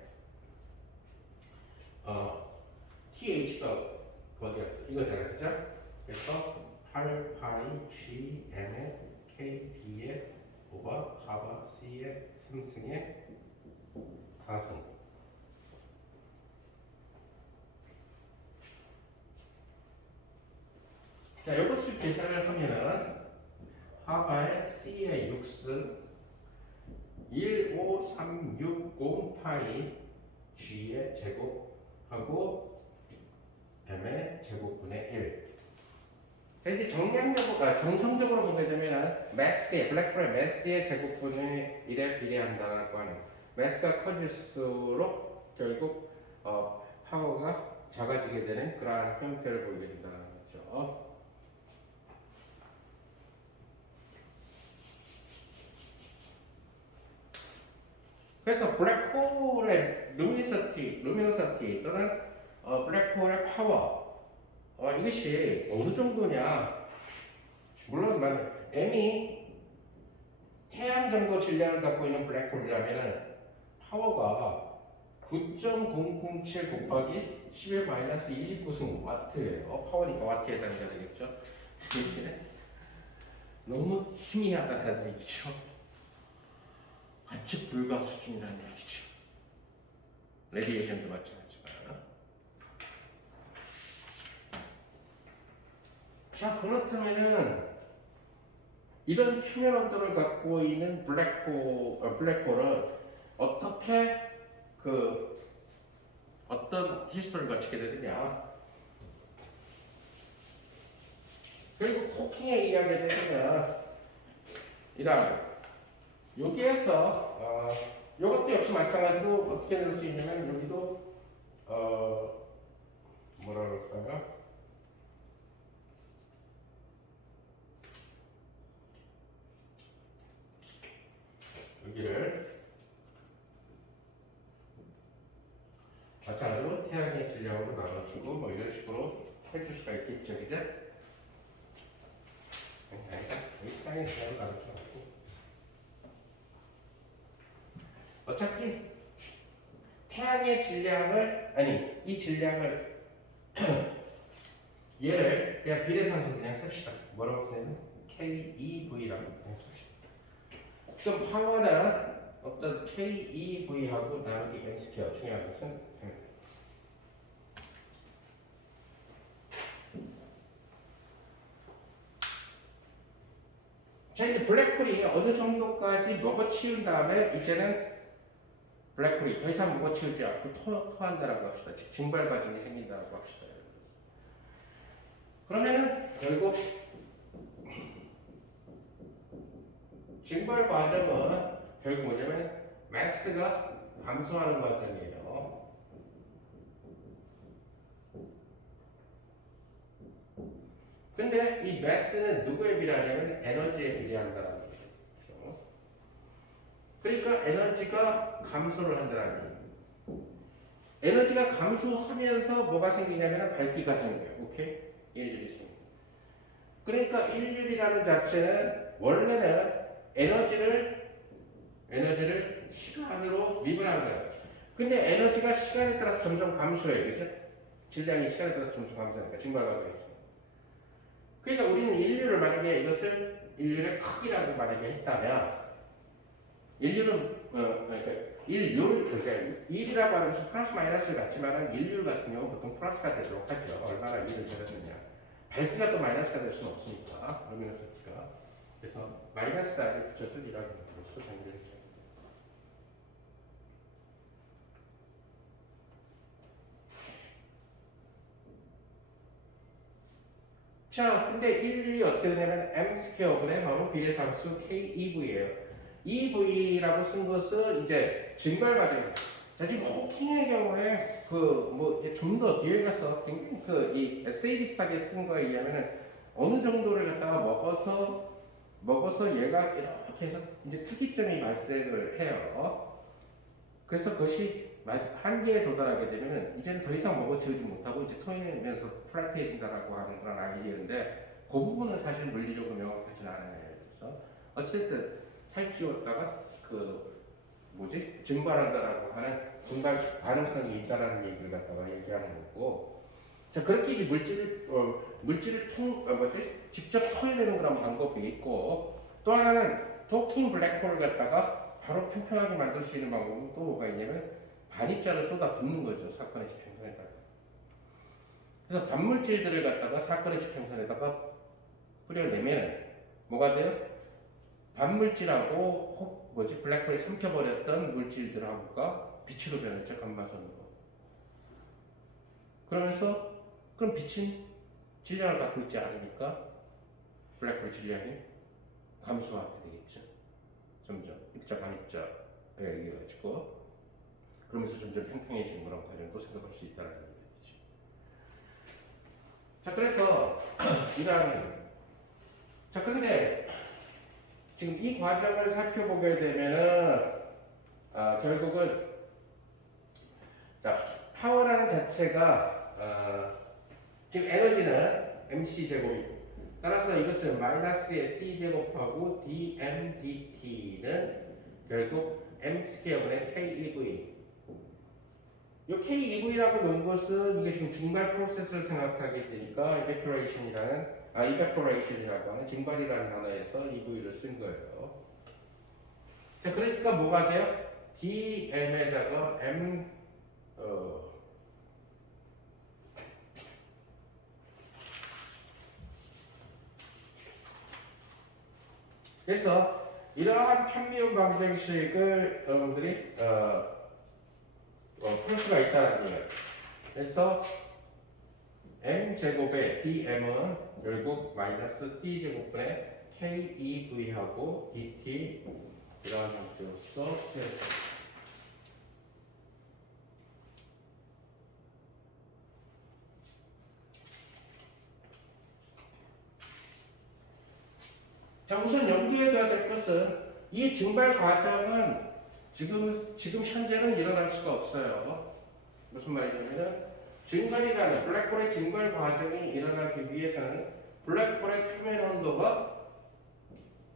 TH가 거기였어. 이거잖아, 그죠? 그래서 8파이 GM의 KB의 오버 하바 C의 3승의 4승. 자, 이것을 계산을 하면은 하바의 C의 6승 15360 파이 G의 제곱하고 M의 제곱분의 1. 이제 정성적으로 보게 되면은 블랙홀의 매스의 제곱분의 1에 비례한다라고 하는, 매스가 커질수록 결국 파워가 작아지게 되는 그러한 형태를 보이게 된다는 거죠. 그래서 블랙홀의 루미노시티 또는 블랙홀의 파워, 이것이 어느 정도냐? 물론 M이 태양 정도 질량을 갖고 있는 블랙홀이라면 파워가 9.007 곱하기 10의 마이너스 29승 와트예요. 파워니까 와트에 해당이 되겠죠. 너무 희미하다는 얘기죠. 관측 불가 수준이라는 얘기죠. 레디에이션도 마찬가지지만. 자, 그렇다면은 이런 표면 온도를 갖고 있는 블랙홀은 어떻게 어떤 히스토리를 거치게 되느냐? 결국 호킹에 의하게 되면 여기에서 이것도 역시 마찬가지로 어떻게 될 수 있냐면, 여기도 뭐라 그럴까요? 여기를 마찬가지로 태양의 질량으로 나눠주고 뭐 이런 식으로 해줄 수가 있겠죠, 그죠? 아니다, 이 태양의 질량으로 나눠주고 어차피 태양의 질량을, 아니 이 질량을 얘를 그냥 비례상수 그냥 씁시다. 뭐라고 쓰냐면 KEV라고 그냥 씁시다. 그럼 파워는 어떤 KEV하고 나누기 M2 중요한 것은 자, 이제 블랙홀이 어느 정도까지 먹어치운 다음에 이제는 블랙홀이 더 이상 먹어치우지 않고 토한다라고 합시다. 즉 증발 과정이 생긴다라고 합시다. 그러면 결국 증발 과정은 결국 뭐냐면 매스가 감소하는 과정이에요. 근데 이 매스는 누구에 비례하냐면 에너지에 비례한다는 거죠. 그러니까 에너지가 감소를 한다는 얘기예요. 에너지가 감소하면서 뭐가 생기냐면 밝기가 생겨요. 오케이? 일률이 생겨요. 그러니까 일률이라는 자체는 원래는 에너지를 시간으로 미분한 거예요. 근데 에너지가 시간에 따라서 점점 감소해요. 그죠? 질량이 시간에 따라서 점점 감소하니까 증발 과정에서. 그러니까 우리는 인류를 만약에 이것을 인류의 크기라고 만약에 했다면, 인류는 그러니까 1이라고 하는 것은 플러스 마이너스를 갖지만 인류 같은 경우 보통 플러스가 되도록 하죠. 얼마나 1을 적어주냐. 밝기가 또 마이너스가 될 수는 없으니까, 루미너시티가. 그래서 마이너스 R을 붙여줄 이라는 것으로서 정리되죠. 자, 근데 1이 어떻게 되냐면 M 스퀘어분의 바로 비례상수 KEV예요. EV라고 쓴 것은 이제 증발 과정입니다. 자, 지금 호킹의 경우에 그 뭐 좀 더 뒤에 가서 굉장히 그 이 에세이 비슷하게 쓴 거에 의하면은 어느 정도를 갖다가 먹어서 얘가 이렇게 해서 이제 특이점이 발생을 해요. 그래서 그것이 한계에 도달하게 되면은 이제는 더 이상 먹어치우지 못하고 이제 토해내면서 플라트해진다라고 하는 그런 아이디어인데 그 부분은 사실 물리적으로 명확하진 않아요. 그래서 어쨌든 살찌웠다가 그 뭐지 증발한다라고 하는 증발 가능성이 있다라는 얘기를 갖다가 얘기하는 거고, 자 그렇게 이 물질을 직접 토해내는 그런 방법이 있고, 또 하나는 토킹 블랙홀을 갖다가 바로 평평하게 만들 수 있는 방법은 또 뭐가 있냐면 반입자를 쏟아 붓는 거죠, 사건의 지평선에다가. 그래서 반물질들을 갖다가 사건의 지평선에다가 뿌려내면 뭐가 돼요? 반물질하고 블랙홀이 삼켜버렸던 물질들하고가 빛으로 변했죠, 감마선으로. 그러면서 그럼 빛은 질량을 갖고 있지 않으니까 블랙홀 질량이 감소하게 되겠죠. 점점 입자 반입자에 의해 가지고, 그러면서 점점 평평해지는 그런 과정도 생각할 수 있다는 얘기죠. 자, 그래서 자 그런데 지금 이 과정을 살펴보게 되면은 결국은 자 파워라는 자체가 지금 에너지는 mc 제곱이고, 따라서 이것은 마이너스의 c 제곱하고 dmdt는 결국 m 스퀘어분의 kev. 이 KEV라고 놓은 것은 이게 지금 증발 프로세스를 생각하게 되니까 evaporation이라고 하는 증발이라는 단어에서 EV를 쓴 거예요. 자, 그러니까 뭐가 돼요? DM에다가 M 그래서 이러한 편미분 방정식을 여러분들이 풀 수가 있다는 거예요. 그래서 m제곱의 dm은 결국 마이너스 c제곱분의 kev하고 dt 이러한 형태로서 자, 우선 염두에 둬야 될 것은 이 증발 과정은 지금 현재는 일어날 수가 없어요. 무슨 말이냐면은 증발이라는 블랙홀의 증발 과정이 일어나기 위해서는 블랙홀의 표면 온도가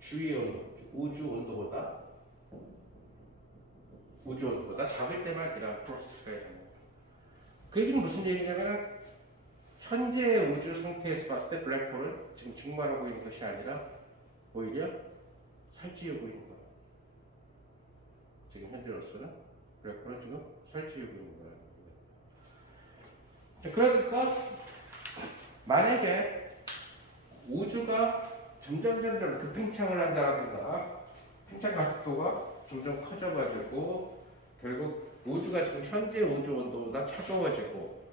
주위 온도, 우주 온도보다 작을 때만 이런 프로세스가 일어납니다. 그 얘기는 무슨 얘기냐면 현재의 우주 상태에서 봤을 때 블랙홀은 지금 증발하고 있는 것이 아니라 오히려 살찌우고 있는 거예요. 지금 현재로서는 블랙홀은 지금 살찌우고 있는 거예요. 그러니까 만약에 우주가 점점 그 팽창을 한다든가 팽창 가속도가 점점 커져가지고 결국 우주가 지금 현재 우주 온도보다 차가워지고,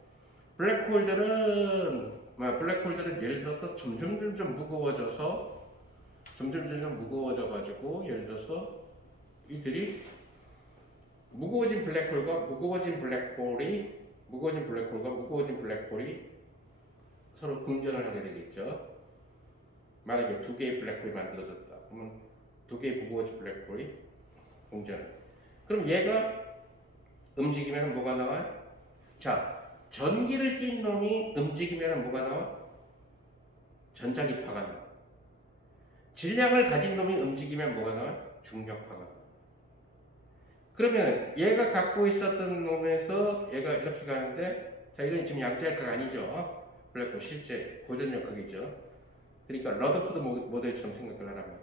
블랙홀들은 예를 들어서 점점 무거워져가지고 예를 들어서 이들이 무거워진 블랙홀과 무거워진 블랙홀이 서로 공전을 하게 되겠죠. 만약에 두 개의 블랙홀이 만들어졌다. 그러면 두 개의 무거워진 블랙홀이 공전을. 그럼 얘가 움직이면 뭐가 나와요? 자, 전기를 띈 놈이 움직이면 뭐가 나와? 전자기파가 나와. 질량을 가진 놈이 움직이면 뭐가 나와? 중력파가 나와. 그러면 얘가 갖고 있었던 놈에서 얘가 이렇게 가는데, 자 이건 지금 양자역학 아니죠. 블랙홀 실제 고전역학이죠. 그러니까 러더포드 모델처럼 생각을 하라면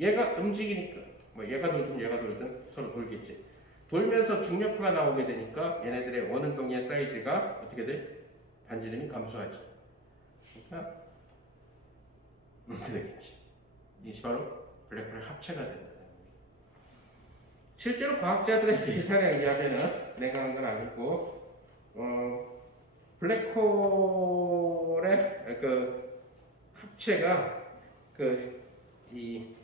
얘가 움직이니까 얘가 돌든 서로 돌겠지. 돌면서 중력파가 나오게 되니까 얘네들의 원운동의 사이즈가 어떻게 돼? 반지름이 감소하죠. 그러니까 이렇게 되겠지. 이것이 바로 블랙홀의 합체가 된다. 실제로 과학자들의 계산에 의하면은 내가 하는 건 아니고 블랙홀의 그 합체가 이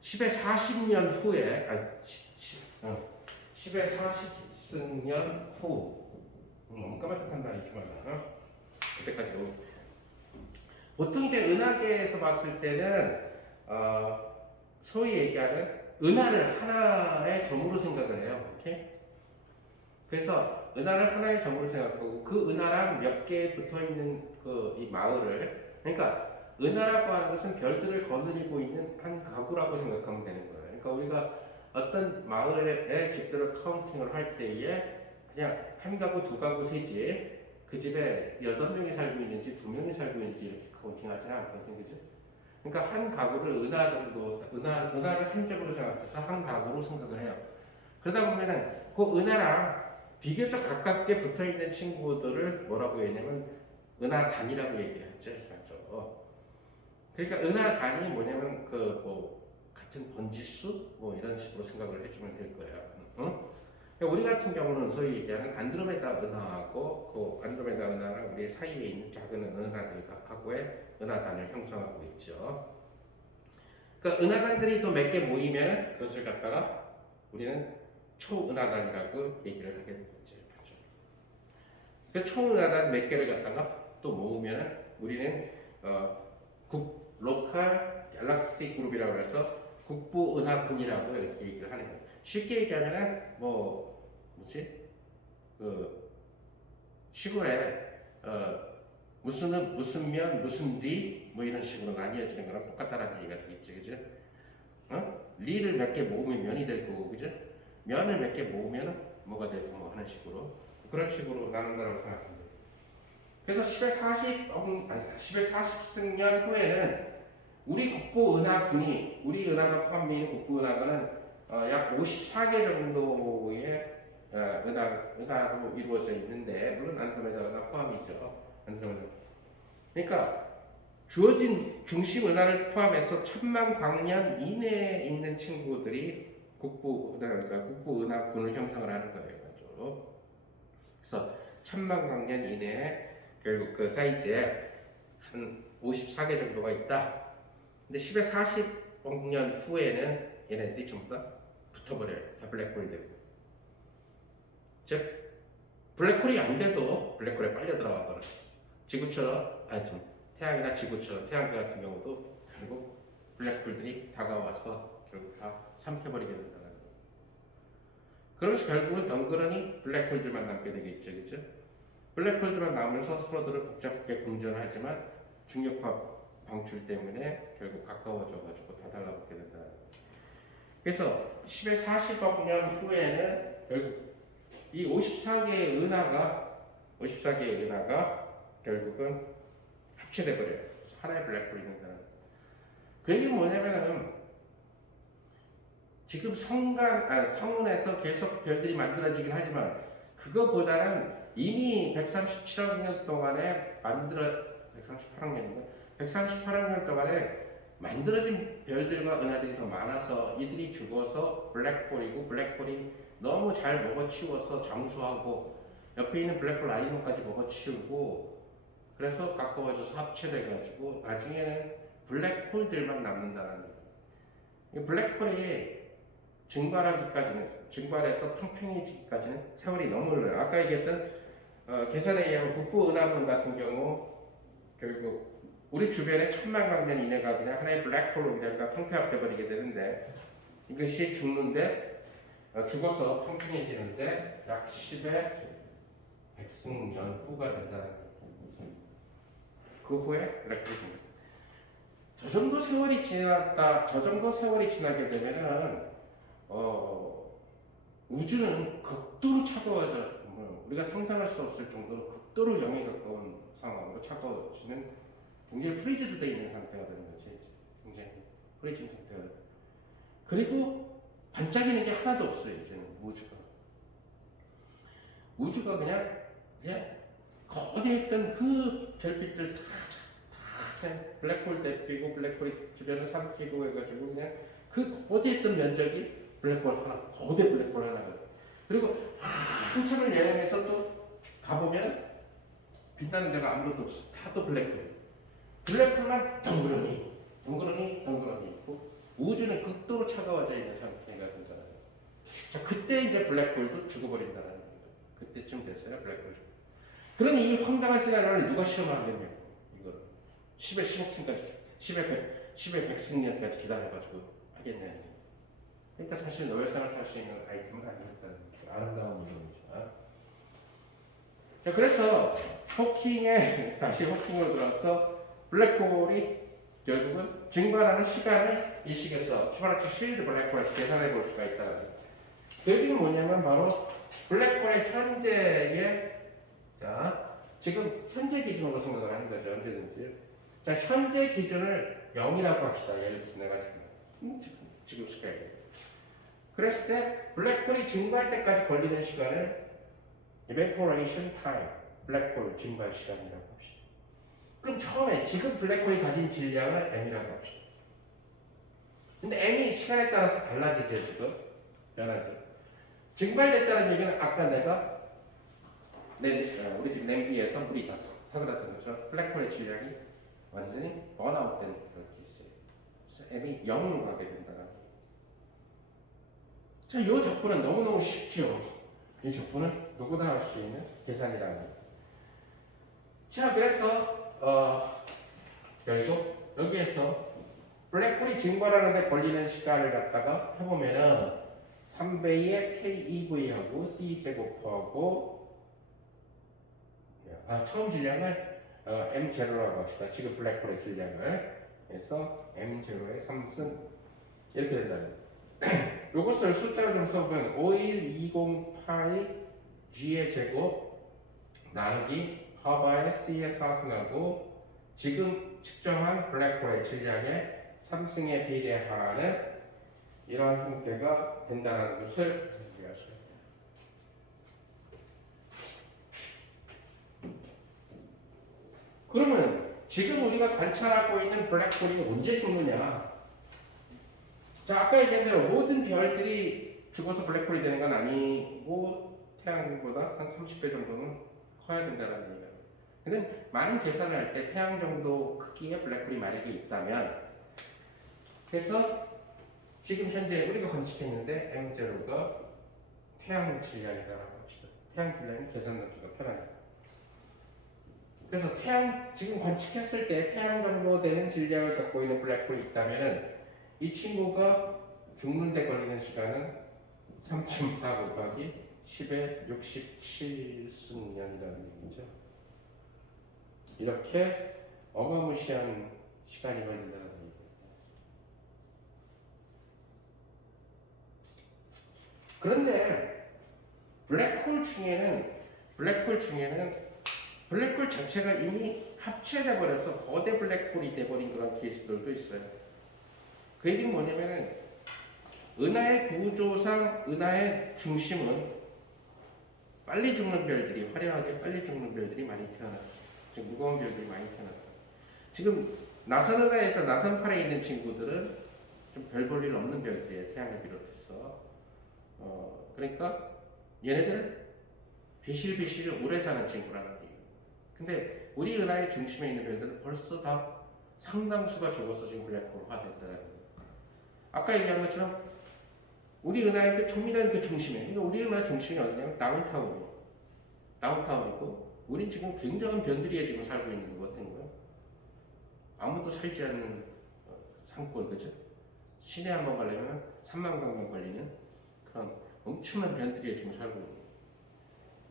10의 40년 후에 10의 40승년 후. 너무 까마득한 날이지만 그때까지도 보통 이제 은하계에서 봤을 때는 소위 얘기하는 은하를 하나의 점으로 생각을 해요. 이렇게. 그래서 은하를 하나의 점으로 생각하고 그 은하랑 몇 개 붙어 있는 그 이 마을을, 그러니까 은하라고 하는 것은 별들을 거느리고 있는 한 가구라고 생각하면 되는 거예요. 그러니까 우리가 어떤 마을의 집들을 카운팅을 할 때에 그냥 한 가구, 두 가구, 세 집, 그 집에 8명이 살고 있는지 2명이 살고 있는지 이렇게 카운팅 하지는 않거든요. 그죠? 그러니까 한 가구를 은하 정도, 은하를 한 점으로 생각해서 한 가구로 생각을 해요. 그러다 보면은 그 은하랑 비교적 가깝게 붙어 있는 친구들을 뭐라고 했냐면 은하단이라고 얘기를 했죠. 그렇죠? 그러니까 은하단이 뭐냐면 그 뭐 같은 번지수 뭐 이런 식으로 생각을 해주면 될 거예요. 응? 우리 같은 경우는 소위 얘기하는 안드로메다 은하하고 그 안드로메다 은하랑 우리 사이에 있는 작은 은하들하고의 은하단을 형성하고 있죠. 그러니까 은하단들이 또 몇 개 모이면 그것을 갖다가 우리는 초은하단이라고 얘기를 하게 되겠죠. 그렇죠? 그 초은하단 몇 개를 갖다가 또 모으면 우리는 로컬 갤럭시 그룹이라고 해서 국부 은하군이라고 이렇게 얘기를 하는 거예요. 쉽게 얘기하면은 그 시골에 무슨 면 무슨 리 뭐 이런 식으로 나뉘어지는 거랑 똑같다라는 얘기가 되겠죠, 그죠? 리를 몇 개 모으면 면이 될 거고, 그죠? 면을 몇 개 모으면 뭐가 되고 뭐 하는 식으로 그런 식으로 나눈다고 생각합니다. 그래서 10의 40승년 후에는 우리 국부 은하군이, 우리 은하가 포함되어 있는 국부 은하군은 약 54개 정도의 은하로 이루어져 있는데, 물론 안드로메다 은하 포함이죠. 안드로메다. 그러니까 주어진 중심 은하를 포함해서 1000만 광년 이내에 있는 친구들이 국부 은하군을 형성을 하는 거예요. 그래서 1000만 광년 이내에 결국 그 사이즈에 한 54개 정도가 있다. 근데 10의 40억 년 후에는 얘네들이 전부 다 붙어버려요. 다 블랙홀이 되고. 즉, 블랙홀이 안 돼도 블랙홀에 빨려 들어가 버려요. 지구처럼, 태양이나 지구처럼, 태양계 같은 경우도 결국 블랙홀들이 다가와서 결국 다 삼켜버리게 된다는 거예요. 그러면서 결국은 덩그러니 블랙홀들만 남게 되겠죠. 그죠? 블랙홀들만 남으면서 서로들을 복잡하게 공존하지만 중력파 방출 때문에 결국 가까워져가지고 다 달라붙게 된다. 그래서 10의 40억 년 후에는 결국 이 54개의 은하가 결국은 합체돼 버려요. 하나의 블랙홀이 된다는. 그 얘기는 뭐냐면은 지금 성운에서 계속 별들이 만들어지긴 하지만 그거보다는 이미 137억 년 동안에 138억 년 동안에 만들어진 별들과 은하들이 더 많아서 이들이 죽어서 블랙홀이고, 블랙홀이 너무 잘 먹어치워서 장수하고 옆에 있는 블랙홀 라이노까지 먹어치우고, 그래서 가까워져서 합체돼가지고 나중에는 블랙홀들만 남는다는 거예요. 블랙홀이 증발해서 평평해지기까지는 세월이 너무 흘러요. 아까 얘기했던 계산에 의하면 국부 은하군 같은 경우 결국 우리 주변에 1000만 광년 이내가 그냥 하나의 블랙홀로 그냥 평평하게 버리게 되는데, 이것이 죽어서 평평해지는데 약 10의 100승년 후가 된다는 거예요. 그 후에 블랙홀이 됩니다. 저 정도 세월이 지나게 되면은 우주는 극도로 차가워져, 우리가 상상할 수 없을 정도로 극도로 영에 가까운 상황으로 차가워지는, 굉장히 프리즈드 되어 있는 상태가 되는 거지. 굉장히 프리즈드 상태가 되는. 그리고 반짝이는 게 하나도 없어요. 이제는 우주가 그냥 거대했던 그 별빛들 다 블랙홀 대피고, 블랙홀이 주변을 삼키고 해가지고 그냥 그 거대했던 면적이 블랙홀 하나, 거대 블랙홀 하나거든. 그리고 한참을 여행해서 또 가보면 빛나는 데가 아무것도 없어. 다 또 블랙홀. 블랙홀만 덩그러니 있고, 우주는 극도로 차가워져 있는 상태가 된다. 자, 그때 이제 블랙홀도 죽어버린다는 얘기예요. 그때쯤 됐어요, 블랙홀. 그러니 이 황당한 시나리오를 누가 실험을 하겠냐고, 이거를. 10에 10억층까지, 10에 100승년까지 기다려가지고 하겠냐. 그러니까 사실 노벨상을 탈 수 있는 아이템은 아니었다는 거죠. 아름다운 이론이죠. 자, 그래서 다시 호킹으로 들어서 블랙홀이 결국은 증발하는 시간을 이 식에서 슈바르츠 쉴드 블랙홀에서 계산해 볼 수가 있다는 거예요. 그 얘기는 뭐냐면 바로 블랙홀의 현재의 지금 현재 기준으로 생각을 하는 거죠. 언제든지. 자, 현재 기준을 0이라고 합시다. 예를 들어서 내가 지금 스케일. 그랬을 때 블랙홀이 증발 때까지 걸리는 시간을 evaporation time, 블랙홀 증발 시간이라고 합시다. 그럼 처음에 지금 블랙홀이 가진 질량을 m이라고 합시다. 근데 m이 시간에 따라서 달라지죠. 지금 변하죠. 증발됐다는 얘기는 아까 내가 우리 집 냄비에서 물이 다 사그랐던 것처럼 블랙홀의 질량이 완전히 번아웃된 그런 케이스예요. m이 0으로 가게 된다는 얘기예요. 자, 이 적분은 너무너무 쉽죠. 이 적분은 누구나 할 수 있는 계산이라는 거예요. 자, 그래서 결국 여기에서 블랙홀이 증발하는데 걸리는 시간을 갖다가 해보면은 3배의 KEV하고 C 제곱하고 처음 질량을 M0라고 합시다. 지금 블랙홀의 질량을 해서 M0의 3승 이렇게 된다는 거예요. 요것을 숫자로 좀 써보면 5120 파이 G의 제곱 나누기 허바의 C의 4승하고 지금 측정한 블랙홀의 질량의 3승에 비례하는 이러한 형태가 된다는 것을 이해하셔야 돼요. 그러면 지금 우리가 관찰하고 있는 블랙홀이 언제 죽느냐? 자, 아까 얘기한 대로 모든 별들이 죽어서 블랙홀이 되는 건 아니고 태양보다 한 30배 정도는 커야 된다는 얘기예요. 근데 많은 계산을 할 때 태양 정도 크기의 블랙홀이 만약에 있다면 그래서 지금 현재 우리가 관측했는데 M0가 태양 질량이다라고 합시다. 태양 질량이 계산 넣기가 편하니까. 그래서 지금 관측했을 때 태양 정도 되는 질량을 갖고 있는 블랙홀이 있다면은 이 친구가 죽는데 걸리는 시간은 3.4 곱하기 10의 67승년이라는 얘기죠. 이렇게 어마무시한 시간이 걸린다는 얘기예요. 그런데 블랙홀 중에는 블랙홀 자체가 이미 합체돼 버려서 거대 블랙홀이 돼버린 그런 케이스들도 있어요. 그 얘기는 뭐냐면은 은하의 구조상 은하의 중심은 빨리 죽는 별들이 화려하게 빨리 죽는 별들이 많이 태어났어요. 지금 무거운 별들이 많이 태어났다. 지금 나선 은하에서 나선팔에 있는 친구들은 좀 별 볼 일 없는 별들이에요. 태양을 비롯해서. 그러니까 얘네들은 비실비실 오래 사는 친구라는 얘기예요. 근데 우리 은하의 중심에 있는 별들은 벌써 다 상당수가 죽어서 지금 블랙홀화됐다는 거예요. 아까 얘기한 것처럼 우리 은하의 그 조밀한 그 중심에, 그러니까 우리 은하 중심이 어디냐면 다운타운이고, 우린 지금 굉장한 변두리에 지금 살고 있는 것 같은 거예요. 아무도 살지 않는 산골, 그죠? 시내 한번 가려면 3만 강만 걸리는 그런 엄청난 변두리에 지금 살고 있는 거예요.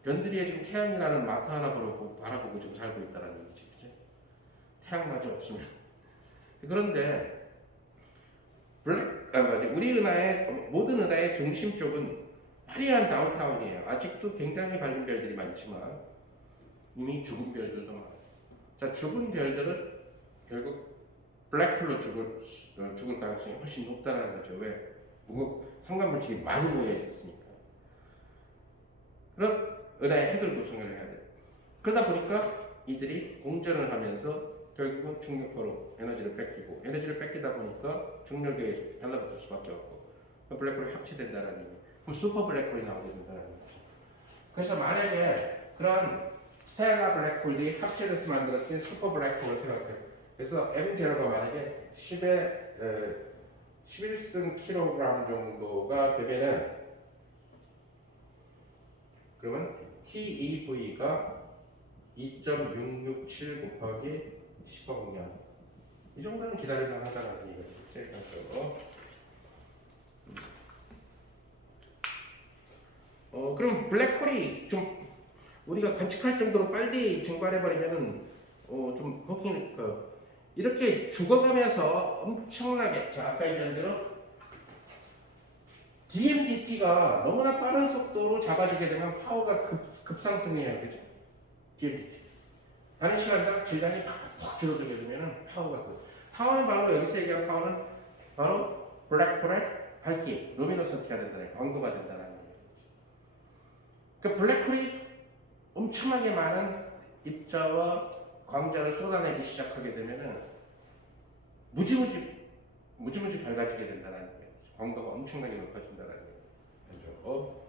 변두리에 지금 태양이라는 마트 하나 바라보고 지금 살고 있다는 얘기지, 그죠? 태양마저 없으면. 그런데 우리 은하의 모든 은하의 중심 쪽은 화려한 다운타운이에요. 아직도 굉장히 밝은 별들이 많지만 이미 죽은 별들도 많아요. 자, 죽은 별들은 결국 블랙홀로 죽을 가능성이 훨씬 높다는 거죠. 왜? 상관물질이 많이 모여 있었으니까. 그럼 은하의 핵을 구성을 해야 돼요. 그러다 보니까 이들이 공전을 하면서 결국은 중력파로 에너지를 뺏기고, 에너지를 뺏기다 보니까 중력에 의해서 달라붙을 수밖에 없고, 블랙홀이 합치된다는 얘기. 그럼 슈퍼 블랙홀이 나오게 된다는 거죠. 그래서 만약에 그런 스텔라 블랙홀이 합체돼서 만들어진 슈퍼 블랙홀을 생각해요. 그래서 M0가 만약에 10의 11승 킬로그램 정도가 되면은 그러면 TEV가 2.667 곱하기 10억 년. 이 정도는 기다릴만 하다는 얘기죠. 그럼 블랙홀이 좀 우리가 관측할 정도로 빨리 증발해버리면은 좀 호킹 이렇게 죽어가면서 엄청나게 아까 얘기한 대로 DMDT가 너무나 빠른 속도로 작아지게 되면 파워가 급상승해요, 그죠? DMDT. 다른 시간당 질량이 팍팍 줄어들게 되면 파워는 바로 여기서 얘기하는 파워는 바로 블랙홀의 밝기, 루미노선티가 된다는 광도가 된다는 얘기죠. 그 블랙홀이 엄청나게 많은 입자와 광자를 쏟아내기 시작하게 되면은 무지무지 밝아지게 된다는 거예요. 광도가 엄청나게 높아진다는 거죠.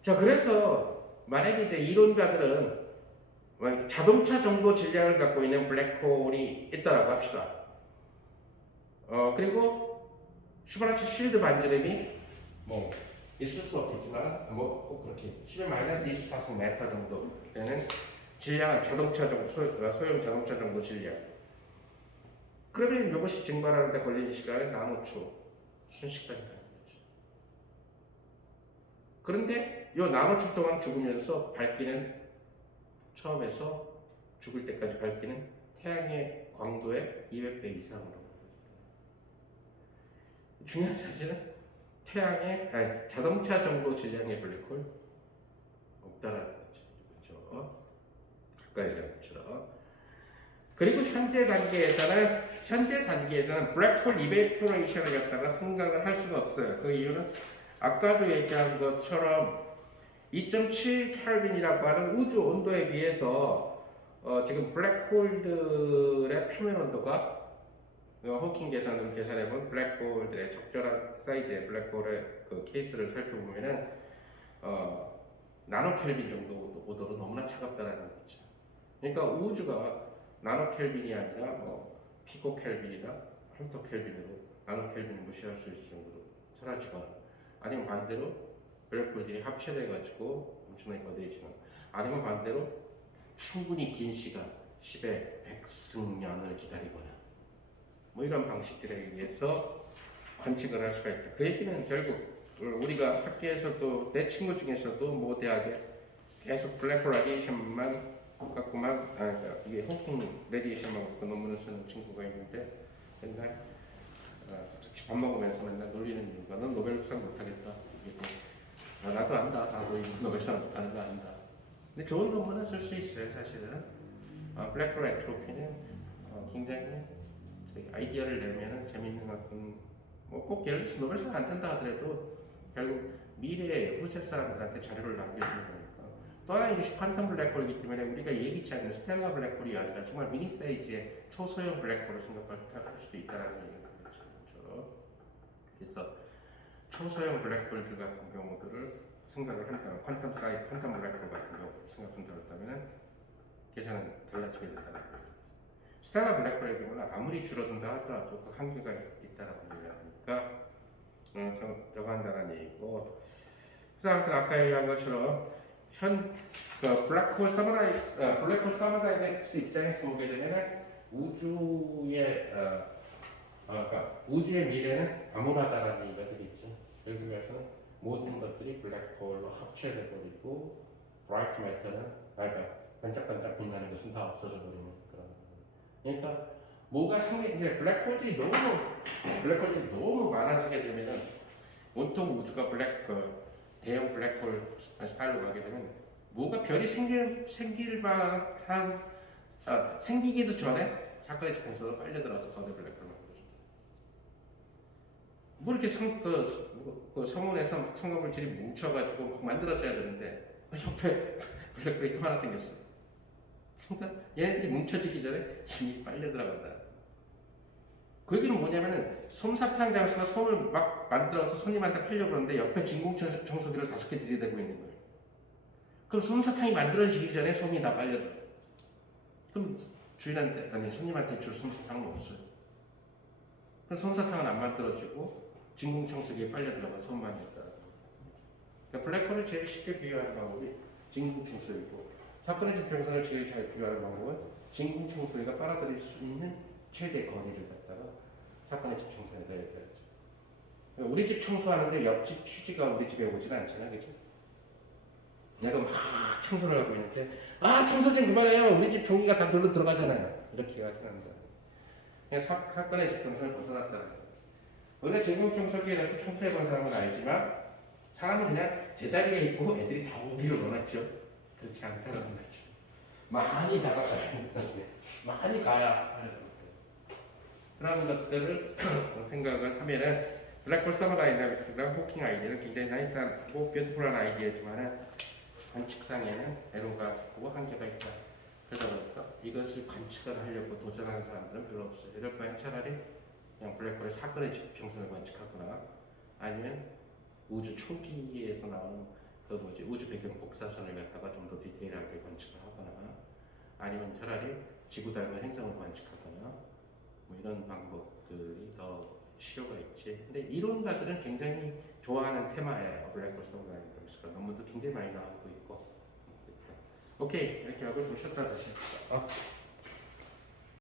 자, 그래서 만약에 이제 이론가들은 자동차 정도 질량을 갖고 있는 블랙홀이 있다라고 합시다. 그리고 슈바르츠 쉴드 반지름이 뭐 있을 수 없겠지만 뭐 꼭 그렇게 10-24승 메타 정도 되는 질량은 자동차 정도 소형 자동차 정도 질량. 그러면 이것이 증발하는데 걸리는 시간은 나노초 순식간이라는 거죠. 그런데 이 나노초 동안 죽으면서 밝기는 처음에서 죽을 때까지 밝기는 태양의 광도의 200배 이상으로. 중요한 사실은 자동차 정도 질량의 블랙홀 없다라는 거죠. 그렇죠? 아까 얘기한 것처럼. 그리고 현재 단계에서는 블랙홀 이베포레이션을 갖다가 생각을 할 수가 없어요. 그 이유는 아까도 얘기한 것처럼 2.7 켈빈이라고 하는 우주 온도에 비해서 지금 블랙홀들의 표면 온도가 호킹 계산으로 계산해본 블랙홀들의 적절한 사이즈의 블랙홀의 그 케이스를 살펴보면은 나노 켈빈 정도 오도로 너무나 차갑다라는 거죠. 그러니까 우주가 나노 켈빈이 아니라 뭐 피코 켈빈이나 헥토 켈빈으로 나노 켈빈을 무시할 수 있을 정도로 사라지거나 아니면 반대로 블랙홀들이 합체돼 가지고 엄청나게 거대해지거나 아니면 반대로 충분히 긴 시간 10의 100승년을 기다리거나 뭐 이런 방식들에 의해서 관측을 할 수가 있다. 그 얘기는 결국 우리가 학교에서도 내 친구 중에서도 모 대학에 계속 블랙홀 라디에이션만 갖고만 이게 호킹 레디에이션만 갖고 논문을 쓰는 친구가 있는데 맨날 같이 밥 먹으면서 맨날 놀리는 이유가 넌 노벨상 못하겠다. 나도 안다. 나도 노벨상 못하는 거 안다. 근데 좋은 논문은 쓸 수 있어요. 사실은 블랙홀 엔트로피는 굉장히 아이디어를 내면은 재밌는 어떤 뭐꼭 예를 들어서 노벨상 안 탄다 하더라도 결국 미래의 후세 사람들한테 자료를 남겨주는 거니까. 또 하나 이것이 퀀텀 블랙홀이기 때문에 우리가 예기치 않는 스텔라 블랙홀이 아니라 정말 미니 사이즈의 초소형 블랙홀을 생각할 수도 있다는 얘기가 되겠죠. 그래서 초소형 블랙홀들 같은 경우들을 생각을 한다면 퀀텀 블랙홀 같은 경우 생각한다고 했다면 계산은 달라지게 된다는 거예요. 스텔라 블랙홀의 경우는 아무리 줄어든다 하더라도 그 한계가 있다라고 얘기하니까 저거 한다는 얘기고. 그래서 아무튼 아까 얘기한 것처럼 블랙홀 서머다이넥스 입장에서 보게 되면 우주의 미래는 암울하다라는 얘기가 되겠죠. 결국에서는 모든 것들이 블랙홀로 합체돼 버리고 브라이트 매터는 반짝반짝 빛나는 것은 다 없어져 버리는 그런. 그러니까 뭐가 이제 블랙홀들이 너무 많아지게 되면은 온통 우주가 대형 블랙홀 스타일로 가게 되면 뭐가 별이 생기기도 전에 사건의 지평선으로 빨려들어서 거대 블랙홀을 만들어줘. 뭐 이렇게 성운에서 성화물질이 뭉쳐가지고 막 만들어져야 되는데 옆에 블랙홀이 또 하나 생겼어. 그러니까 얘네들이 뭉쳐지기 전에 이미 빨려 들어간다. 그 얘기는 뭐냐면은 솜사탕 장수가 솜을 막 만들어서 손님한테 팔려고 그러는데 옆에 진공청소기를 5개 들이대고 있는 거예요. 그럼 솜사탕이 만들어지기 전에 솜이 다 빨려들어. 그럼 손님한테 줄 솜사탕은 없어요. 그럼 솜사탕은 안 만들어지고 진공청소기에 빨려 들어가 솜만 있다. 그러니까 블랙홀을 제일 쉽게 비교하는 방법이 진공청소이고 사건의 지평선을 제일 잘 비교하는 방법은 진공청소기가 빨아들일 수 있는 최대 거리를 갖다가 사건의 지평선에다 얘기하죠. 그러니까 우리 집 청소하는데 옆집 휴지가 우리 집에 오지는 않잖아, 그지? 내가 막 청소를 하고 있는데 아 청소 좀 그만해요. 우리 집 종이가 다 돌로 들어가잖아요. 이렇게 하지 않는다. 그냥 사건의 지평선을 벗어났다. 우리가 진공청소기에 이렇게 청소해본 사람은 알지만 사람은 그냥 제자리에 있고 애들이 다 오기를 원하죠. 그렇지 않다는 거죠. 많이 다가가야 한다. 많이 가야 하는 거죠. 그런 것들을 생각을 하면은 블랙홀 서머 다이나믹스랑 호킹 아이디어는 굉장히 나이스하고 뷰티풀한 아이디어지만은 관측상에는 에러가 있고 한계가 있다. 그러다 보니까 이것을 관측을 하려고 도전하는 사람들은 별로 없어요. 이럴 바엔 차라리 그냥 블랙홀의 사건의 지평선을 관측하거나 아니면 우주 초기에서 나오는 그 뭐지 우주 배경 복사선을 갖다가 좀 더 디테일하게 관측을 하거나 아니면 차라리 지구 닮은 행성을 관측하거나 뭐 이런 방법들이 더 실효가 있지. 근데 이론가들은 굉장히 좋아하는 테마예요. 블랙홀 서머 다이나믹스가 논문도 굉장히 많이 나오고 있고. 오케이 이렇게 하고 좀 쉬었다 다시.